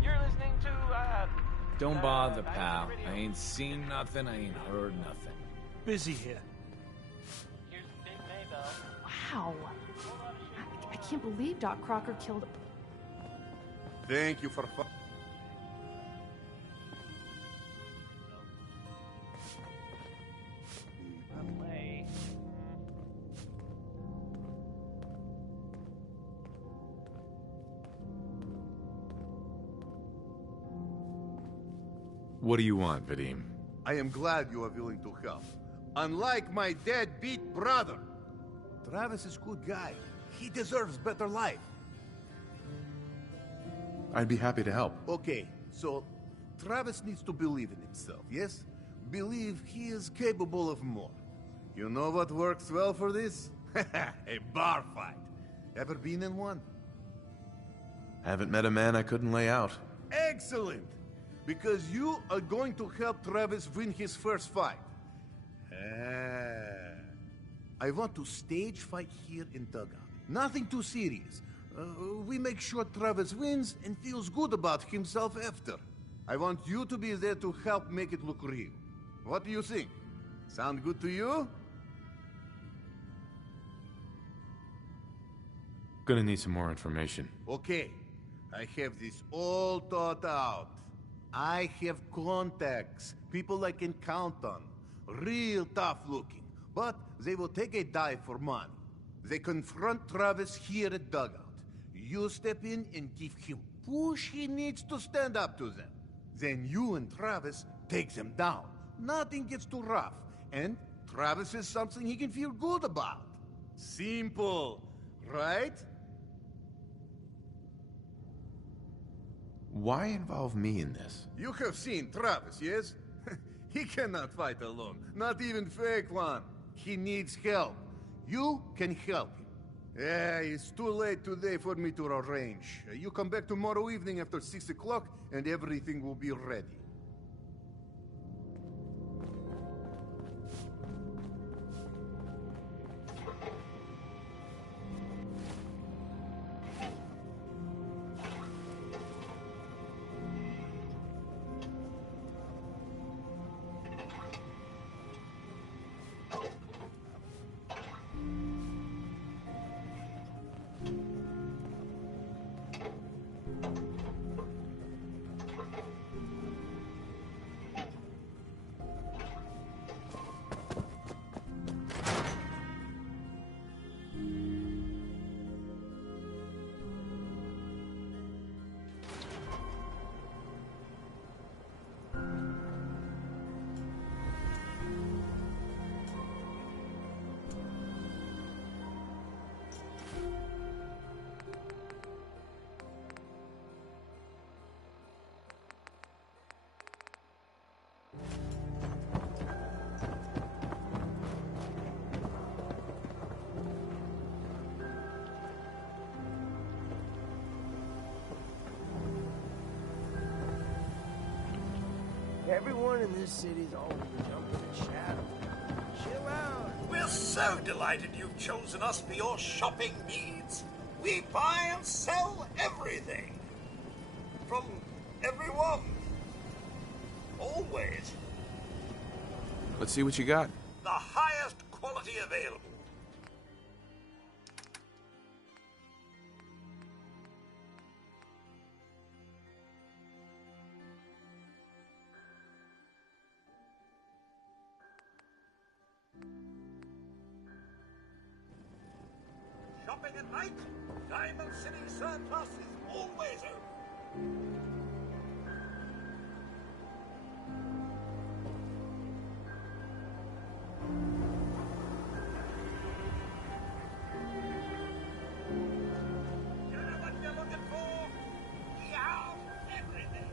You're listening to, Don't bother, pal. I ain't seen nothing, I ain't heard nothing. Busy here. Here's Big Maybell. Wow. I can't believe Doc Crocker killed... Thank you for... What do you want, Vadim? I am glad you are willing to help. Unlike my deadbeat brother. Travis is a good guy. He deserves better life. I'd be happy to help. Okay, so Travis needs to believe in himself, yes? Believe he is capable of more. You know what works well for this? A bar fight. Ever been in one? Haven't met a man I couldn't lay out. Excellent! Because you are going to help Travis win his first fight. I want to stage fight here in Dugout. Nothing too serious. We make sure Travis wins and feels good about himself after. I want you to be there to help make it look real. What do you think? Sound good to you? Gonna need some more information. Okay. I have this all thought out. I have contacts, people I can count on. Real tough looking. But they will take a dive for money. They confront Travis here at Dugout. You step in and give him push he needs to stand up to them. Then you and Travis take them down. Nothing gets too rough. And Travis is something he can feel good about. Simple, right? Why involve me in this? You have seen Travis, yes? He cannot fight alone, not even fake one. He needs help. You can help him. Yeah, it's too late today for me to arrange. You come back tomorrow evening after 6 o'clock and everything will be ready. Everyone in this city's always jumping at shadow. Chill out. We're so delighted you've chosen us for your shopping needs. We buy and sell everything. From everyone. Always. Let's see what you got. The highest quality available. Shopping at night? Diamond City Surplus is always open. You know what you're looking for? We have everything.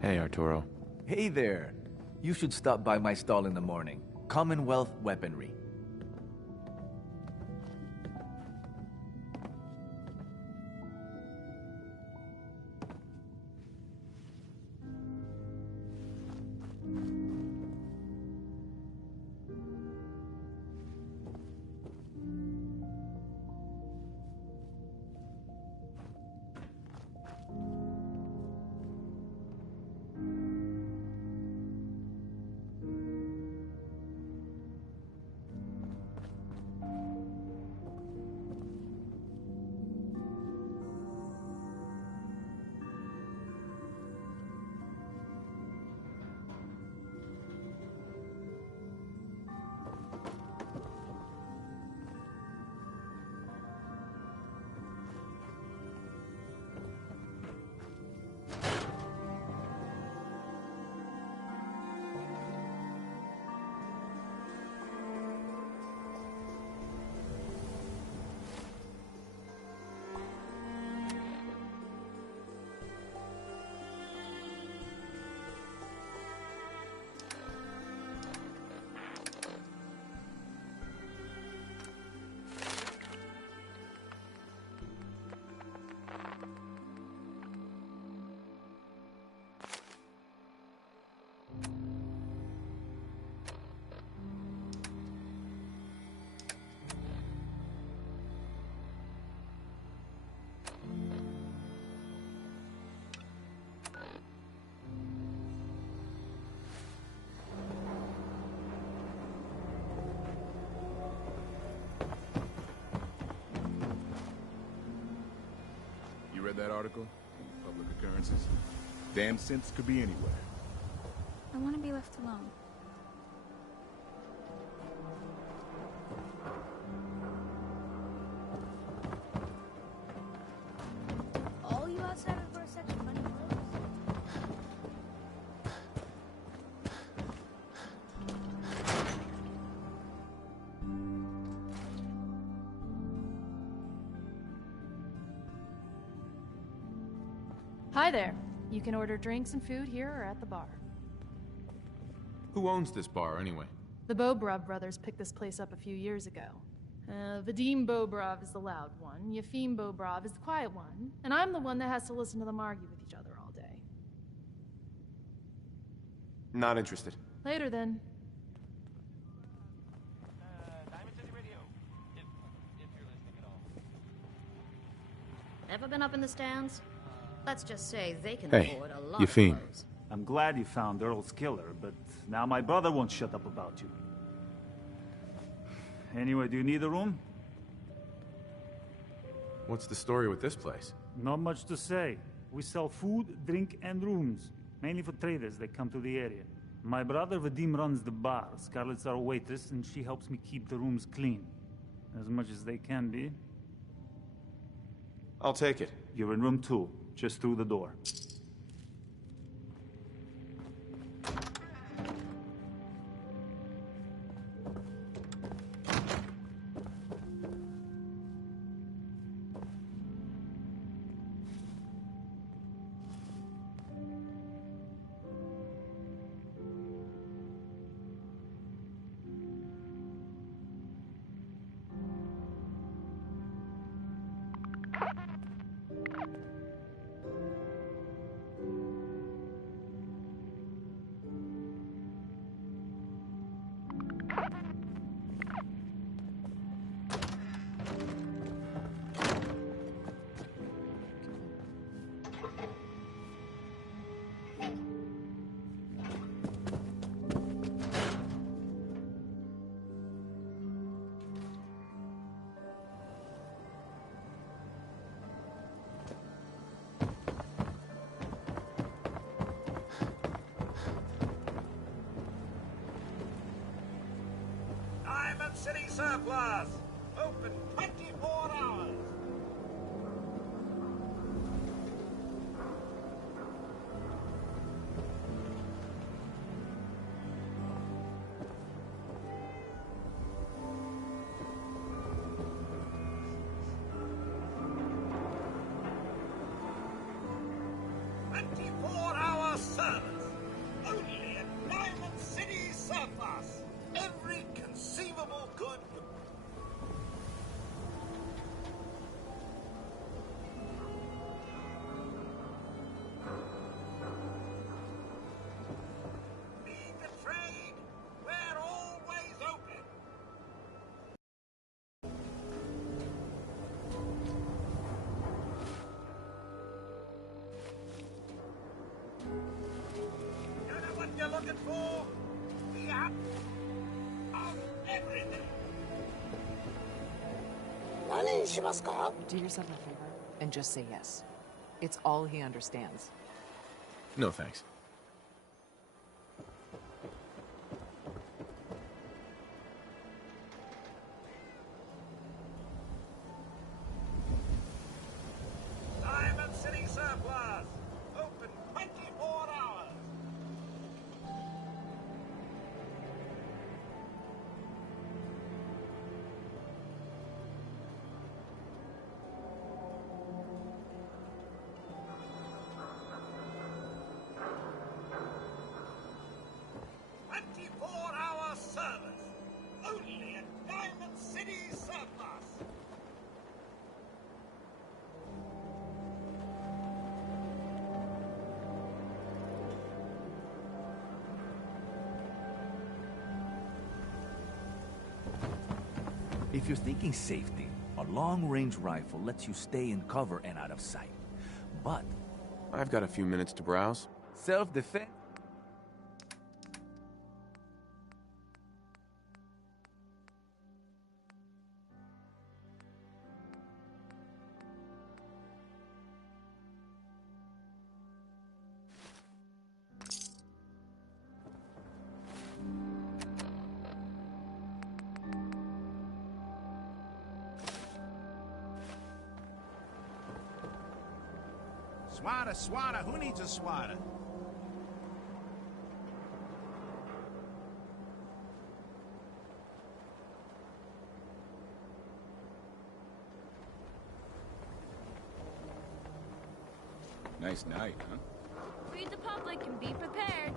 Hey, Arturo. Hey there. You should stop by my stall in the morning. Commonwealth Weaponry. You read that article? Public occurrences? Damn synths could be anywhere. I want to be left alone. All you outsiders wear such funny clothes. Hi there. You can order drinks and food here or at the bar. Who owns this bar, anyway? The Bobrov brothers picked this place up a few years ago. Vadim Bobrov is the loud one, Yefim Bobrov is the quiet one, and I'm the one that has to listen to them argue with each other all day. Not interested. Later then. Diamond City Radio, if you're listening at all. Ever been up in the stands? Let's just say they can Hey, afford a lot Yefim. of clothes. I'm glad you found Earl's killer, but now my brother won't shut up about you. Anyway, do you need a room? What's the story with this place? Not much to say. We sell food, drink, and rooms. Mainly for traders that come to the area. My brother Vadim runs the bar. Scarlett's our waitress, and she helps me keep the rooms clean. as much as they can be. I'll take it. You're in room 2, just through the door. Diamond City Surplus! Open 24 hours! Hour service! Only at Diamond City Surplus! Every conceivable good. Need the trade? We're always open. You know what you're looking for? We have everything. Do yourself a favor and just say yes. It's all he understands. No thanks. Diamond City Surplus! Open 24 hours! Hour service! Only at Diamond City Surplus! If you're thinking safety, a long-range rifle lets you stay in cover and out of sight. But I've got a few minutes to browse. self-defense... Swatter, who needs a swatter? Nice night, huh? Read the public and be prepared.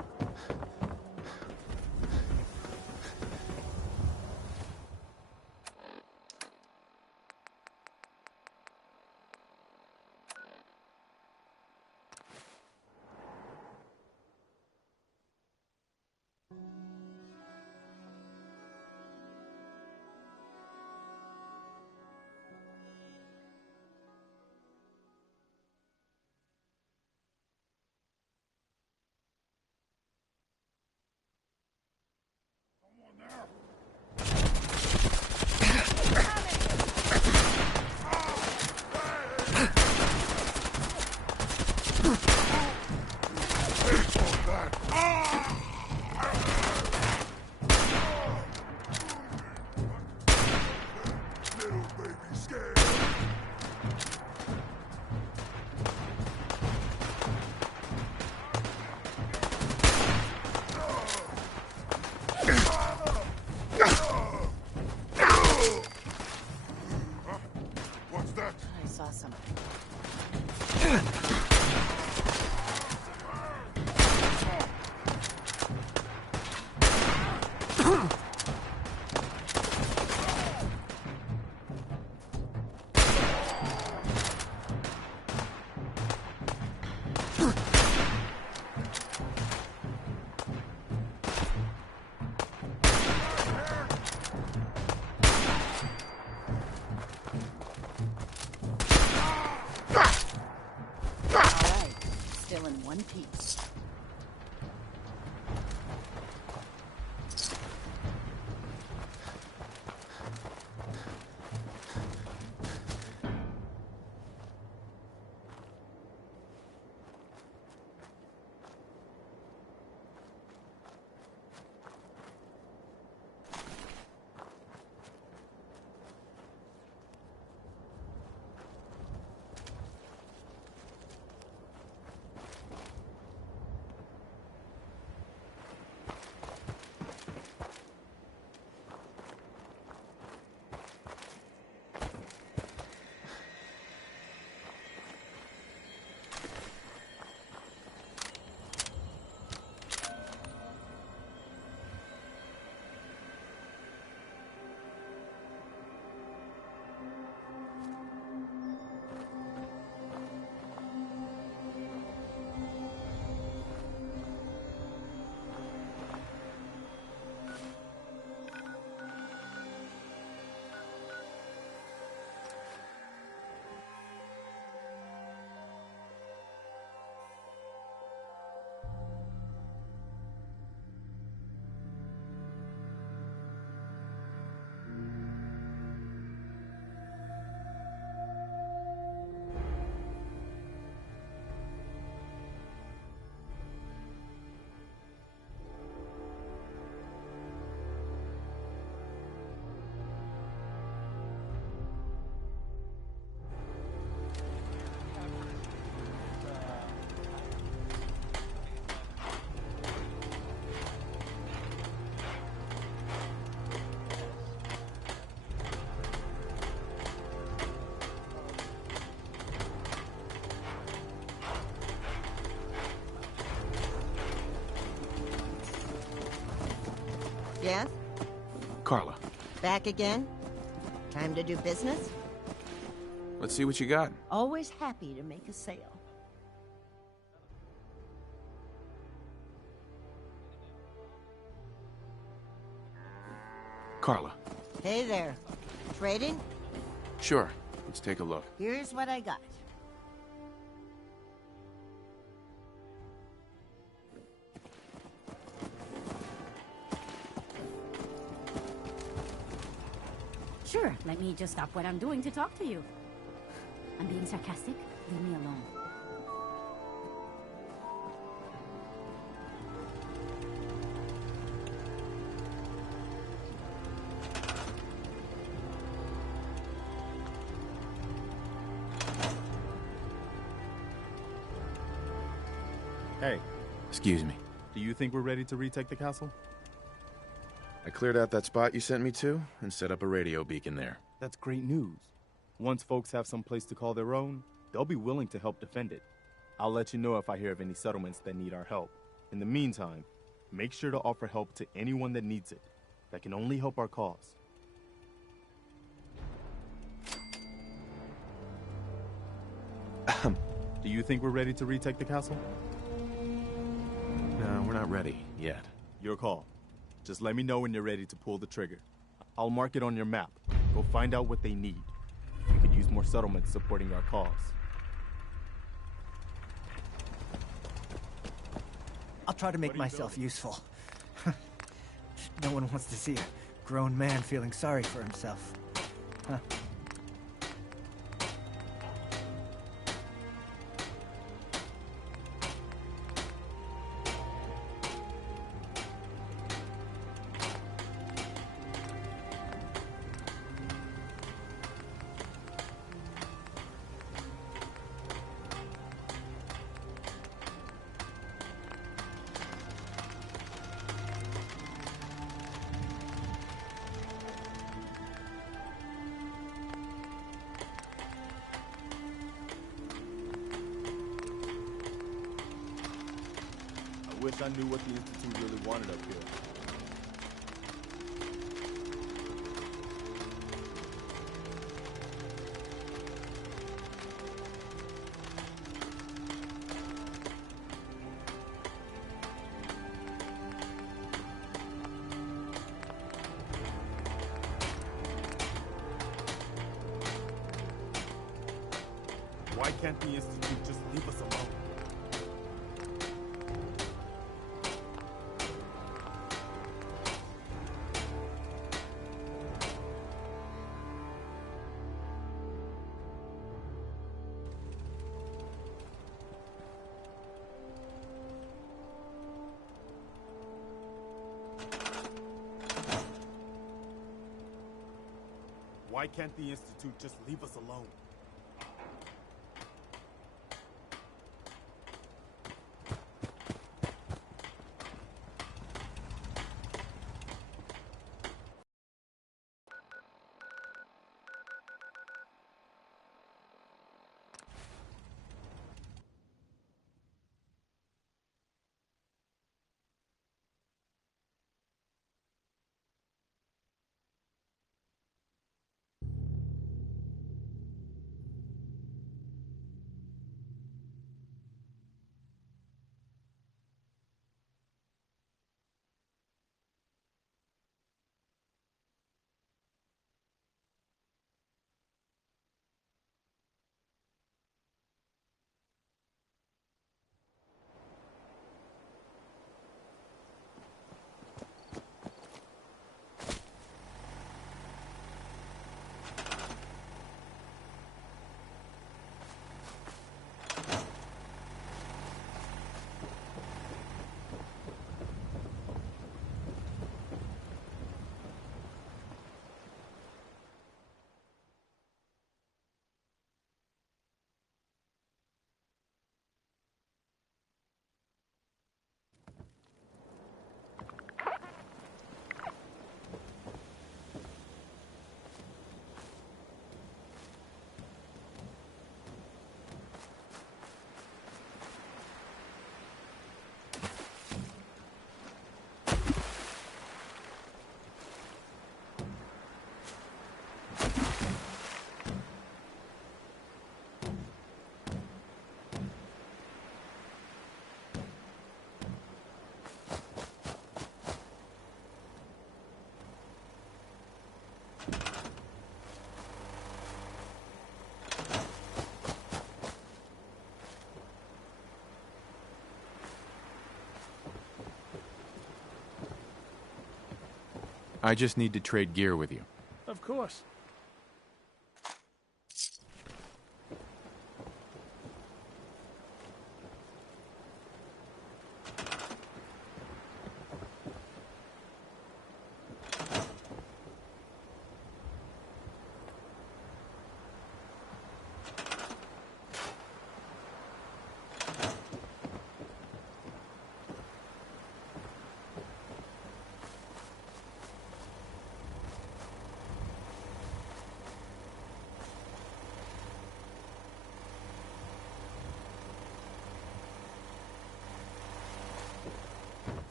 Awesome. Still in one piece. Yes? Carla, Back again? Time to do business? let's see what you got. Always happy to make a sale. Carla. Hey there. Trading? Sure. Let's take a look. Here's what I got. Sure, let me just stop what I'm doing to talk to you. I'm being sarcastic. Leave me alone. Hey. Excuse me. Do you think we're ready to retake the castle? I cleared out that spot you sent me to and set up a radio beacon there. That's great news. Once folks have some place to call their own, they'll be willing to help defend it. I'll let you know if I hear of any settlements that need our help. In the meantime, make sure to offer help to anyone that needs it. That can only help our cause. Do you think we're ready to retake the castle? No, we're not ready yet. Your call. Just let me know when you're ready to pull the trigger. I'll mark it on your map. Go find out what they need. We could use more settlements supporting our cause. I'll try to make myself useful. No one wants to see a grown man feeling sorry for himself. Huh. wish I knew what the Institute really wanted up here. Why can't the Institute just leave us alone? Why can't the Institute just leave us alone? I just need to trade gear with you. Of course.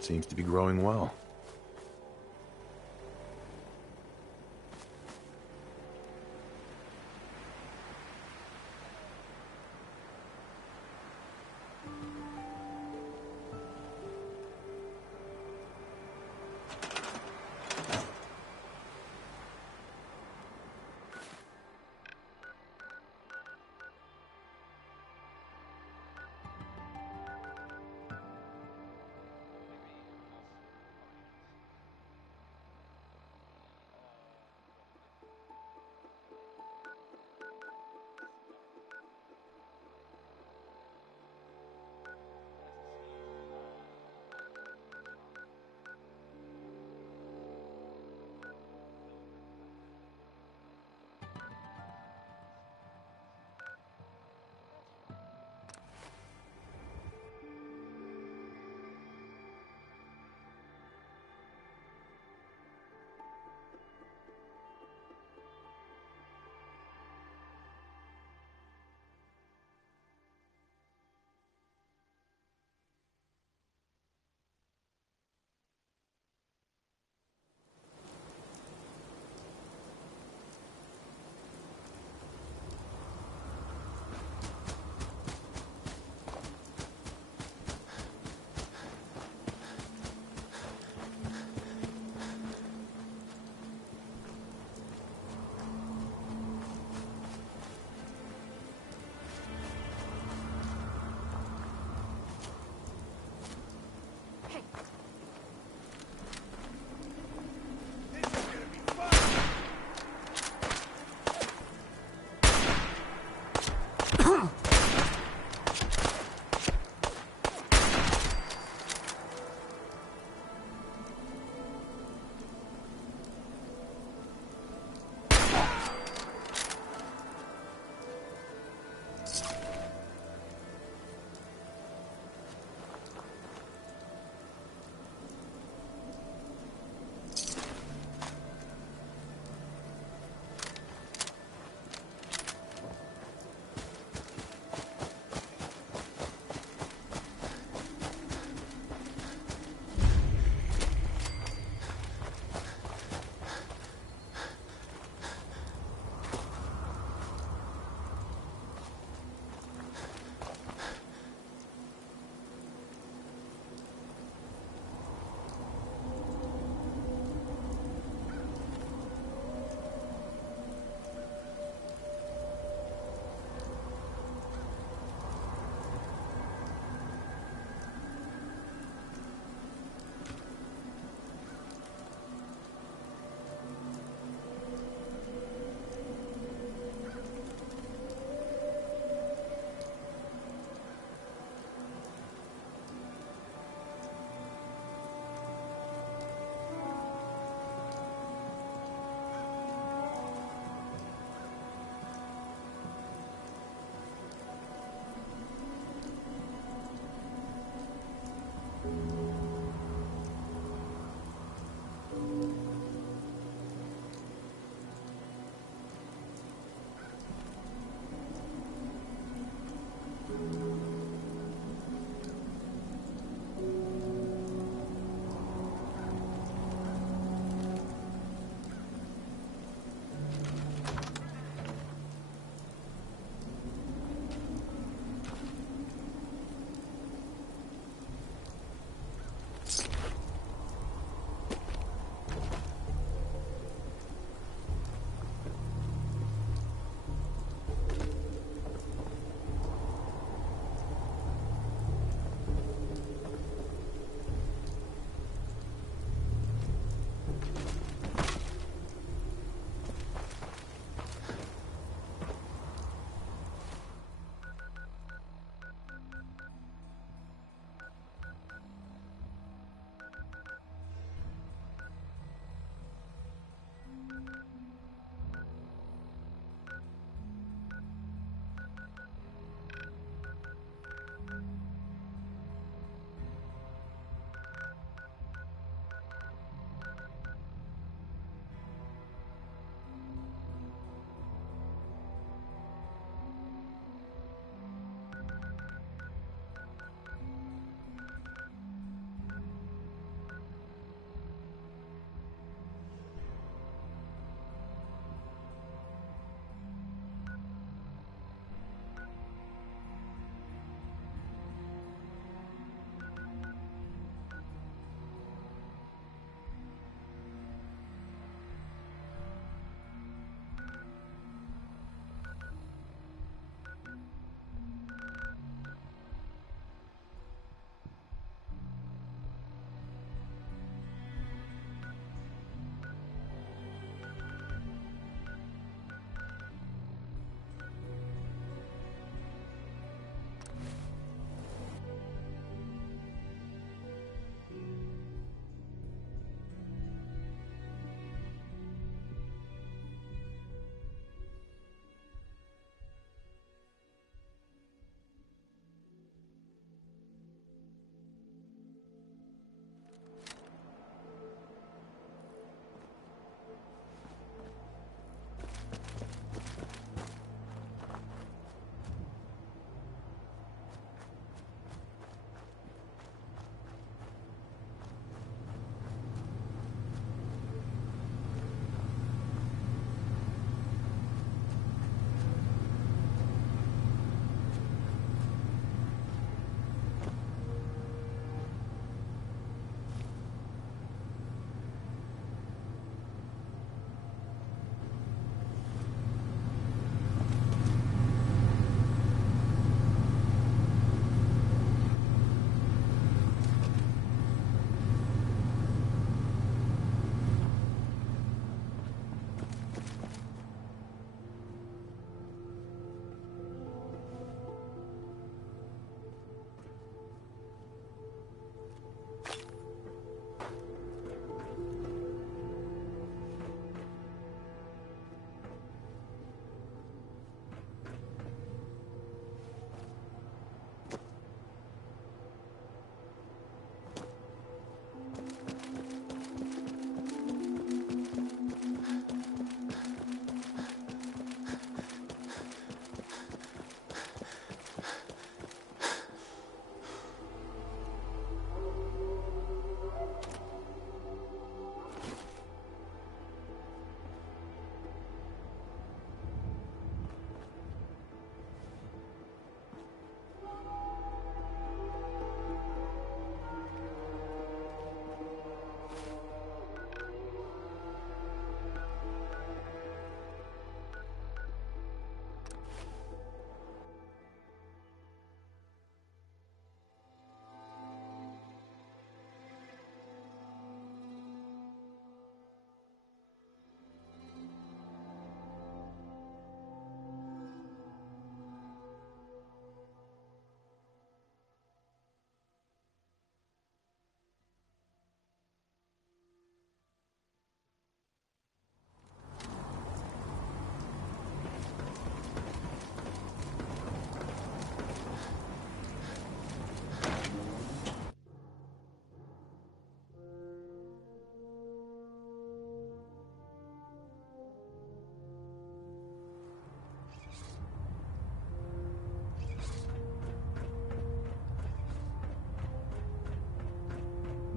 Seems to be growing well.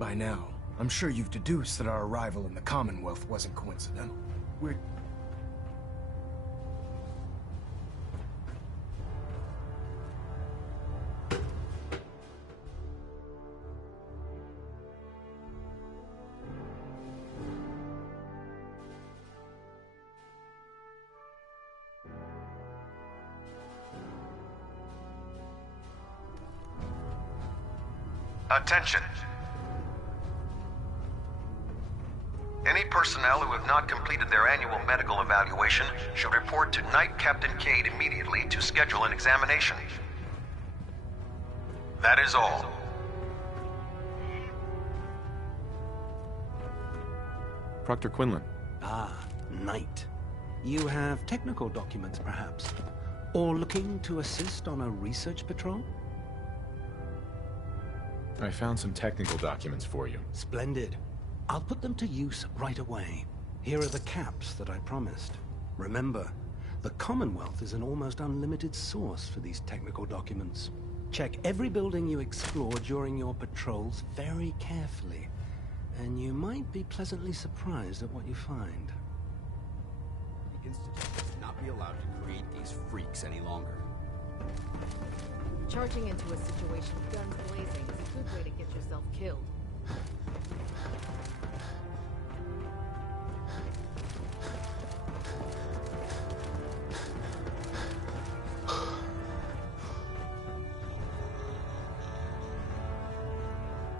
By now, I'm sure you've deduced that our arrival in the Commonwealth wasn't coincidental. We're... Attention. Any personnel who have not completed their annual medical evaluation should report to Knight Captain Cade immediately to schedule an examination. That is all. Proctor Quinlan. Ah, Knight. You have technical documents, perhaps? Or looking to assist on a research patrol? I found some technical documents for you. Splendid. I'll put them to use right away. Here are the caps that I promised. Remember, the Commonwealth is an almost unlimited source for these technical documents. Check every building you explore during your patrols very carefully, and you might be pleasantly surprised at what you find. The Institute must not be allowed to create these freaks any longer. Charging into a situation guns blazing is a good way to get yourself killed.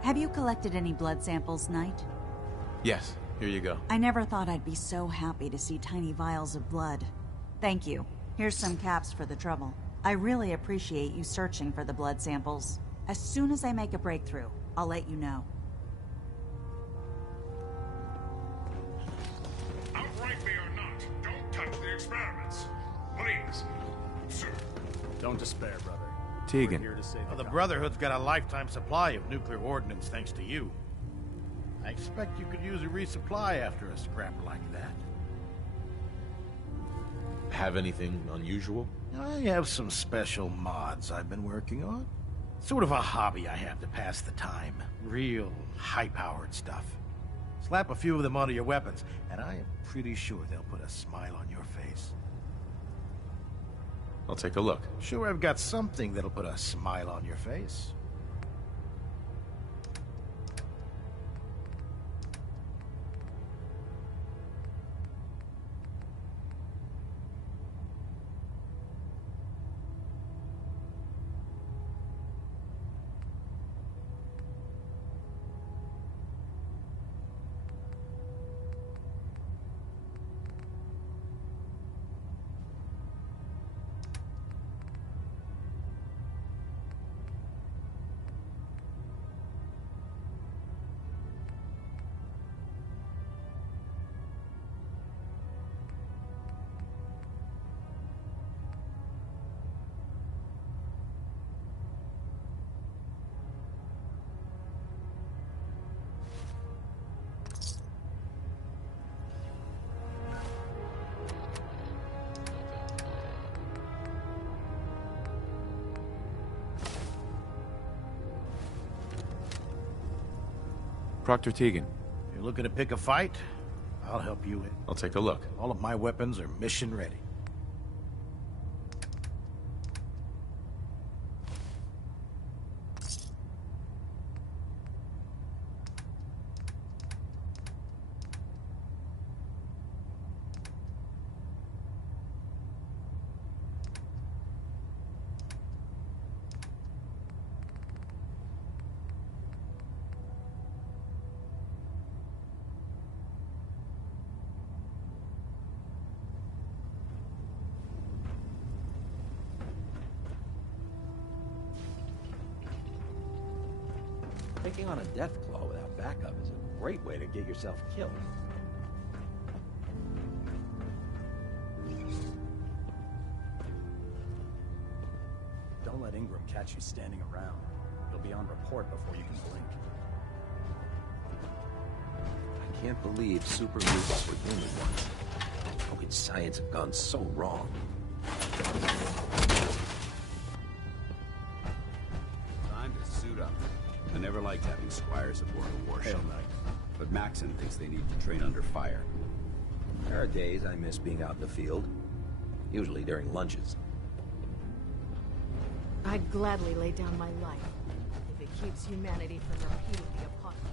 Have you collected any blood samples, Knight? Yes, here you go. I never thought I'd be so happy to see tiny vials of blood. Thank you. Here's some caps for the trouble. I really appreciate you searching for the blood samples. As soon as I make a breakthrough, I'll let you know. Outright me or not, don't touch the experiments. Please. Sir. Don't despair, brother. Tegan. We're here to save The Brotherhood's got a lifetime supply of nuclear ordnance thanks to you. I expect you could use a resupply after a scrap like that. Have anything unusual? I have some special mods I've been working on. Sort of a hobby I have to pass the time. Real high-powered stuff. Slap a few of them onto your weapons, and I am pretty sure they'll put a smile on your face. I'll take a look. Sure, I've got something that'll put a smile on your face. Proctor Tegan. You're looking to pick a fight? I'll help you in. I'll take a look. All of my weapons are mission ready. Taking on a death claw without backup is a great way to get yourself killed. Don't let Ingram catch you standing around. You'll be on report before you can blink. I can't believe super mutants were human ones. How could science have gone so wrong? Time to suit up. The never liked having squires aboard a warship. But Maxon thinks they need to train under fire. There are days I miss being out in the field. Usually during lunches. I'd gladly lay down my life if it keeps humanity from repeating the apocalypse.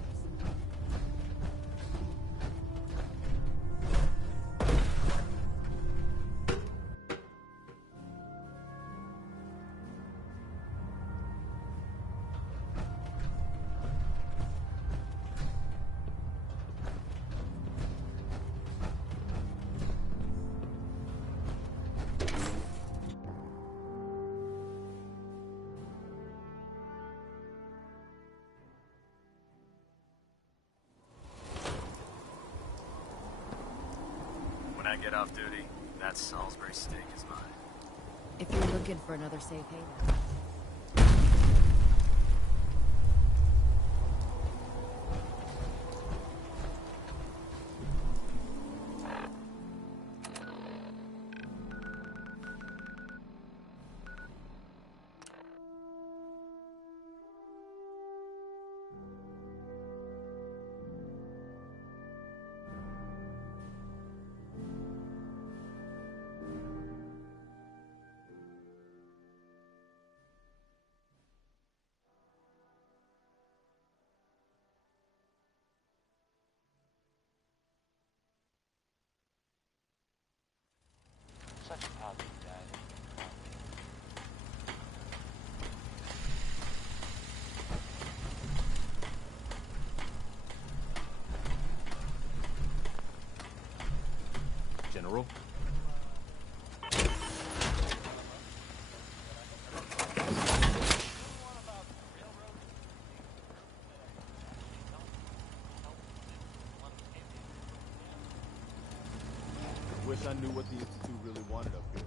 When I get off duty, that Salisbury steak is mine. If you're looking for another safe haven. Such a positive guy. General? Wish I knew what the Institute really wanted up here.